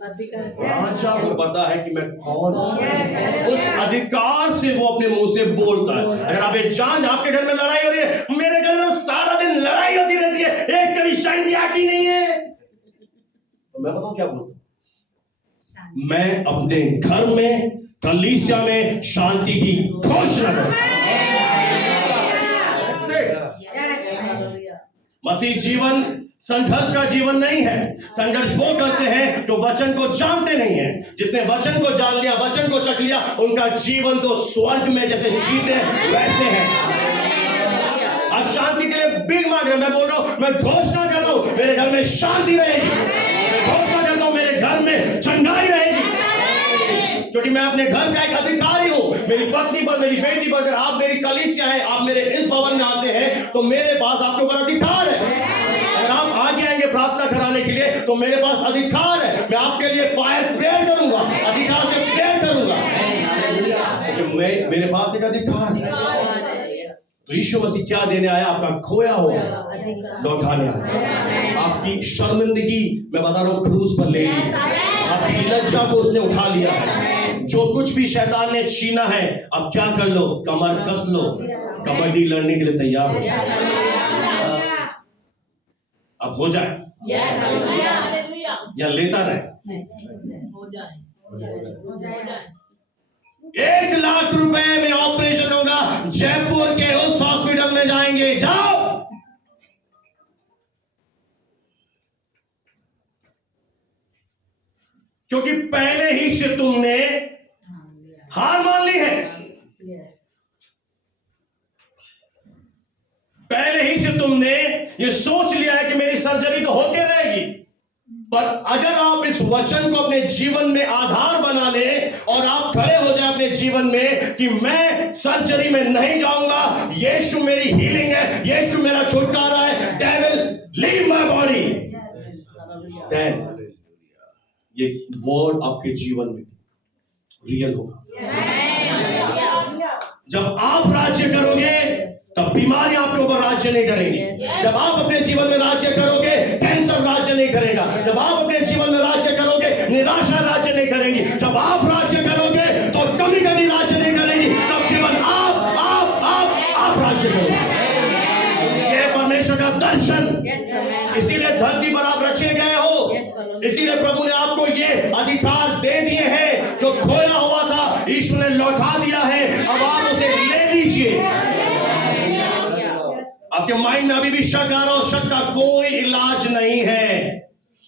राजा को पता है कि मैं कौन हूं, उस अधिकार से वो अपने मुंह से बोलता है। अगर आप एक जान, आपके घर में लड़ाई हो रही है, मेरे घर में सारा दिन लड़ाई होती रहती है, एक कभी शांति आती नहीं है, तो मैं बताऊं क्या बोलता हूं? मैं अपने घर में कलीसिया में शांति की घोषणा करूंगा। मसीह जीवन संघर्ष का जीवन नहीं है। संघर्ष वो करते हैं जो वचन को जानते नहीं है। जिसने वचन को जान लिया, वचन को चख लिया, उनका जीवन तो स्वर्ग में जैसे जीते वैसे है। अब शांति के लिए बिग मांग रहे, मैं बोल रहा हूं, मैं घोषणा कर रहा हूं मेरे घर में शांति रहेगी। मैं घोषणा करता हूं मेरे घर में चंगाई रहेगी, क्योंकि मैं अपने घर का एक अधिकारी हूं। मेरी पत्नी पर, मेरी बेटी पर, अगर आप मेरी कलीसिया है, आप मेरे इस भवन में आते हैं, तो मेरे पास आपके ऊपर अधिकार है। अगर आप आगे आएंगे प्रार्थना कराने के लिए, तो मेरे पास अधिकार है। मैं आपके लिए फायर प्रेयर करूंगा, अधिकार से प्रेयर करूंगा, मेरे पास एक अधिकार है। तो यीशु मसीह क्या देने आया? आपका खोया हुआ लौटाने आया। आपकी शर्मिंदगी मैं बता रहा हूं क्रूस पर ले ली, आपकी लज्जा को उसने उठा लिया है। जो कुछ भी शैतान ने छीना है, अब क्या कर लो? कमर कस लो, कबड्डी लड़ने के लिए तैयार हो जाए। अब हो जाए या लेता रहे? हो जाए। 1 लाख रुपए में ऑपरेशन होगा, जयपुर के उस हॉस्पिटल में जाएंगे, जाओ। क्योंकि पहले ही से तुमने हार मान ली है। पहले ही से तुमने ये सोच लिया है कि मेरी सर्जरी तो होती रहेगी। पर अगर आप इस वचन को अपने जीवन में आधार बना ले और आप खड़े हो जाए अपने जीवन में कि मैं सर्जरी में नहीं जाऊंगा, यीशु मेरी हीलिंग है, यीशु मेरा छुटकारा है, devil leave my body, then ये वर्ड आपके जीवन में रियल होगा। जब आप राज्य करोगे तब बीमारियां आपके ऊपर राज्य नहीं करेंगी। जब आप अपने जीवन में राज्य करोगे, कैंसर राज्य नहीं करेगा। जब आप अपने जीवन में राज्य करोगे, निराशा राज्य नहीं करेंगी। जब आप राज्य करोगे तो कमी कमी राज्य नहीं करेगी। तब केवल आप राज्य करोगे। यह परमेश्वर का दर्शन, इसीलिए धरती पर आप रचे गए हो। इसीलिए प्रभु ने आपको ये अधिकार दे दिए हैं। जो खोया हुआ था यीशु ने लौटा दिया है, अब आप उसे ले लीजिए। आपके माइंड में अभी भी शक आ रहा हो, शक का कोई इलाज नहीं है,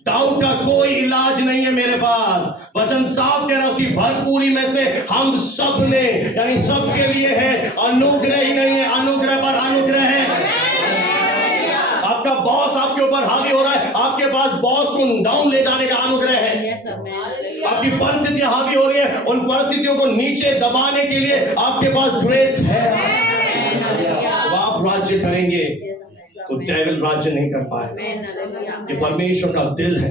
डाउट का कोई इलाज नहीं है। मेरे पास वचन साफ कह रहा है, उसकी भरपूरी में से हम सब ने, यानी सबके लिए है। अनुग्रह ही नहीं है, अनुग्रह पर अनुग्रह है। आपका बॉस आपके ऊपर हावी हो रहा है, आपके पास बॉस को डाउन ले जाने का अनुग्रह है। आपकी परिस्थितियां हावी हो रही है, उन परिस्थितियों को नीचे दबाने के लिए आपके पास ग्रेस है। आप राज्य करेंगे तो डेविल राज्य नहीं कर पाए। ये परमेश्वर का दिल है।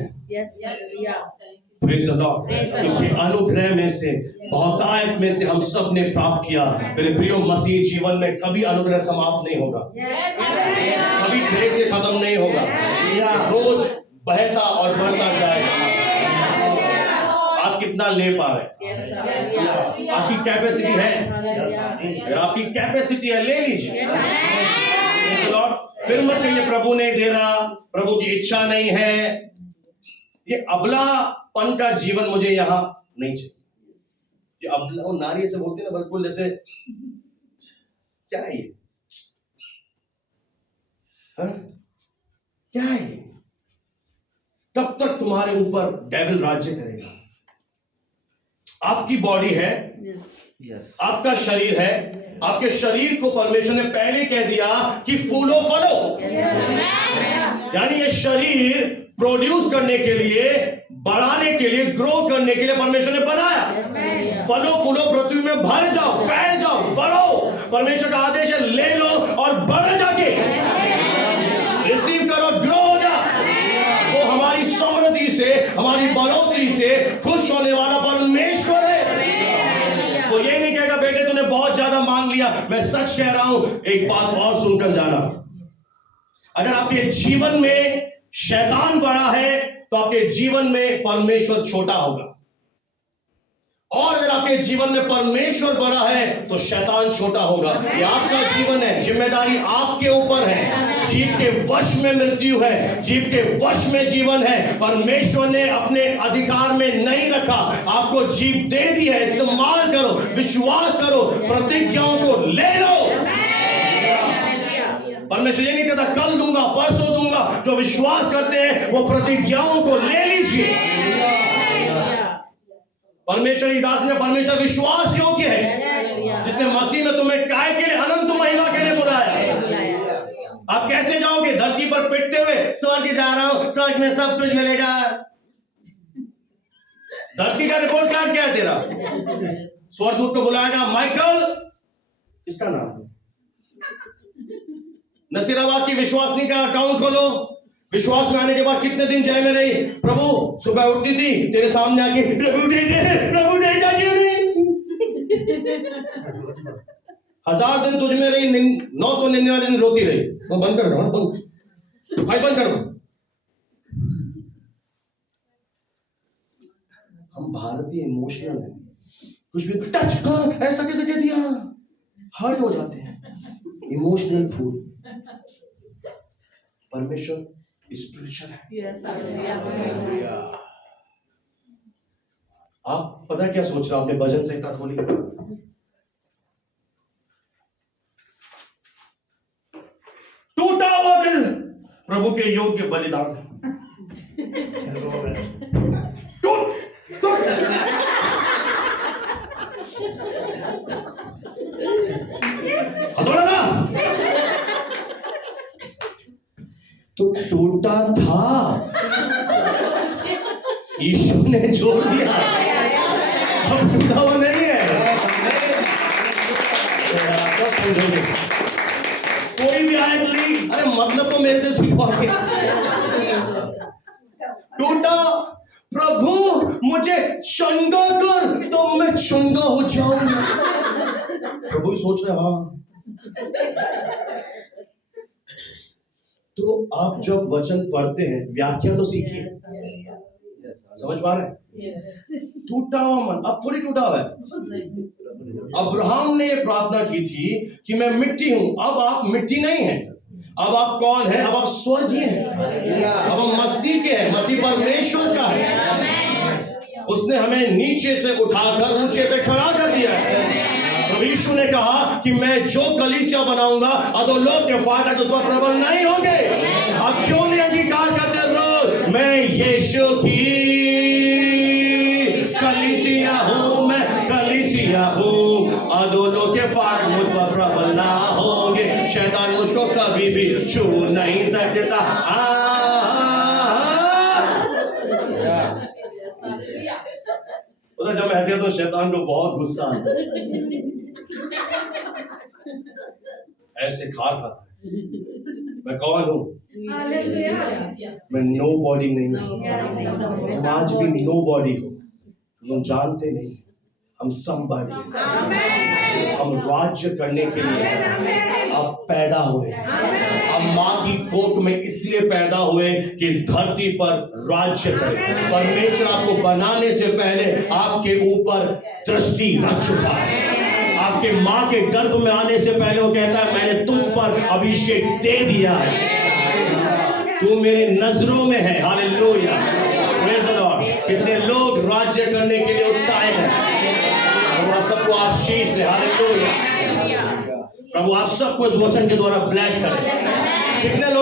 Praise the Lord. इसे अनुग्रह में से, बहुतायत में से हम सब ने प्राप्त किया। मेरे प्रियो, मसीह जीवन में कभी अनुग्रह समाप्त नहीं होगा, कभी ग्रेस से खत्म नहीं होगा, रोज बहता और बढ़ता जाएगा। आप कितना ले पा रहे हैं? आपकी कैपेसिटी है, अगर आपकी कैपेसिटी है ले लीजिए। फिर मत कहिए प्रभु नहीं दे रहा, प्रभु की इच्छा नहीं है। ये अबलापन का जीवन मुझे यहां नहीं चाहिए। जो अबला, वो नारी से बोलती है ना, बिल्कुल जैसे क्या है ये, क्या है ये? तब तक तुम्हारे ऊपर डेविल राज्य करेगा। आपकी बॉडी है, आपका शरीर है, आपके शरीर को परमेश्वर ने पहले कह दिया कि फूलो फलो। यानी ये शरीर प्रोड्यूस करने के लिए, बढ़ाने के लिए, ग्रो करने के लिए परमेश्वर ने बनाया। फलो फूलो, पृथ्वी में भर जाओ, फैल जाओ, बढ़ो। परमेश्वर का आदेश है, ले लो और बढ़ जाके रिसीव करो, ग्रो हो जा। वो हमारी समृद्धि से, हमारी बढ़ोतरी से खुश होने वाला परमेश्वर है। वो ये नहीं कहेगा बेटे तूने बहुत ज्यादा मांग लिया। मैं सच कह रहा हूं, एक बात और सुनकर जाना, अगर आपके जीवन में शैतान बड़ा है तो आपके जीवन में परमेश्वर छोटा होगा, और अगर आपके जीवन में परमेश्वर बड़ा है तो शैतान छोटा होगा। ये आपका जीवन है, जिम्मेदारी आपके ऊपर है। जीव के वश में मृत्यु है, जीव के वश में जीवन है। परमेश्वर ने अपने अधिकार में नहीं रखा, आपको जीव दे दी है। इस्तेमाल करो, विश्वास करो, प्रतिज्ञाओं को ले लो। परमेश्वर ये नहीं कहता कल दूंगा, परसों दूंगा। जो विश्वास करते हैं वो प्रतिज्ञाओं को ले लीजिए। परमेश्वर की दास ने, परमेश्वर विश्वास योग्य है, जिसने मसीह में तुम्हें काय के लिए, अनंत महिमा के लिए बुलाया। आप कैसे जाओगे? धरती पर पिटते हुए स्वर्ग जा रहा हूं, स्वर्ग में सब कुछ मिलेगा। धरती का रिपोर्ट कार्ड क्या है तेरा? स्वर्गदूत को बुलाएगा, माइकल, इसका नाम है, नसीराबाद की विश्वासनी का अकाउंट खोलो। विश्वास में आने के बाद कितने दिन जय में रही? प्रभु सुबह उठती थी, तेरे सामने आके प्रभु दे दे, प्रभु दे दे, क्यों नहीं? 1000 दिन तुझ में रही, 999 दिन रोती रही। वो बंद कर दो, भाई बंद करो। हम भारतीय इमोशनल हैं, कुछ भी टच, हाँ ऐसा कैसे कह दिया, हर्ट हो जाते हैं, इमोशनल फूड। परमेश्वर स्पिरिचुअल है। आप पता है क्या सोच रहे हो? आपने भजन संहिता खोली, टूटा हुआ दिल प्रभु के योग्य बलिदान। टूट टूट हथौड़ा ना तो टूटा था, यीशु ने जोड़ दिया, अब टूटा हुआ नहीं है। कोई भी आयत ली, अरे मतलब तो मेरे से सीखवाओगे। टूटा, प्रभु मुझे चंगा कर तो मैं चंगा हो जाऊंगा। प्रभु सोच रहे हाँ। तो आप जब वचन पढ़ते हैं, व्याख्या तो सीखिए, समझ पा रहे हैं? टूटा हुआ मन अब थोड़ी टूटा हुआ है। अब्राहम ने प्रार्थना की थी कि मैं मिट्टी हूं, अब आप मिट्टी नहीं हैं। अब आप कौन हैं? अब आप स्वर्गीय हैं, अब हम मसीह के हैं, मसीह परमेश्वर का है। उसने हमें नीचे से उठाकर ऊंचे पे खड़ा कर दिया है। यीशु ने कहा कि मैं जो कलीसिया बनाऊंगा, अधोलोक के फाटक उस पर प्रबल नहीं होंगे। अब क्यों नहीं अंगीकार करते लोग? मैं यीशु की कलीसिया हूं, मैं कलीसिया हूं, अधोलोक के फाटक मुझ पर प्रबल ना होंगे, शैतान मुझको कभी भी छू नहीं सकता। उधर जब ऐसे तो शैतान को बहुत गुस्सा आता है, ऐसे खार खाता है। मैं कौन हूँ? मैं नो बॉडी नहीं हूँ। तुम आज भी नो बॉडी हो, तुम जानते नहीं हम somebody हैं। हम राज्य करने के लिए अब पैदा हुए। हम माँ की कोख में इसलिए पैदा हुए कि धरती पर राज्य करें। परमेश्वर आपको बनाने से पहले आपके ऊपर दृष्टि रख चुका है। आपके माँ के गर्भ में आने से पहले वो कहता है मैंने तुझ पर अभिषेक दे दिया है, तू मेरे नजरों में है। Hallelujah, praise the Lord. कितने लोग राज्य करने के लिए उत्साहित हैं? प्रभु आप सबको आशीष दे। हालेलुया। प्रभु आप सबको इस वचन के द्वारा ब्लेस करें। कितने लोग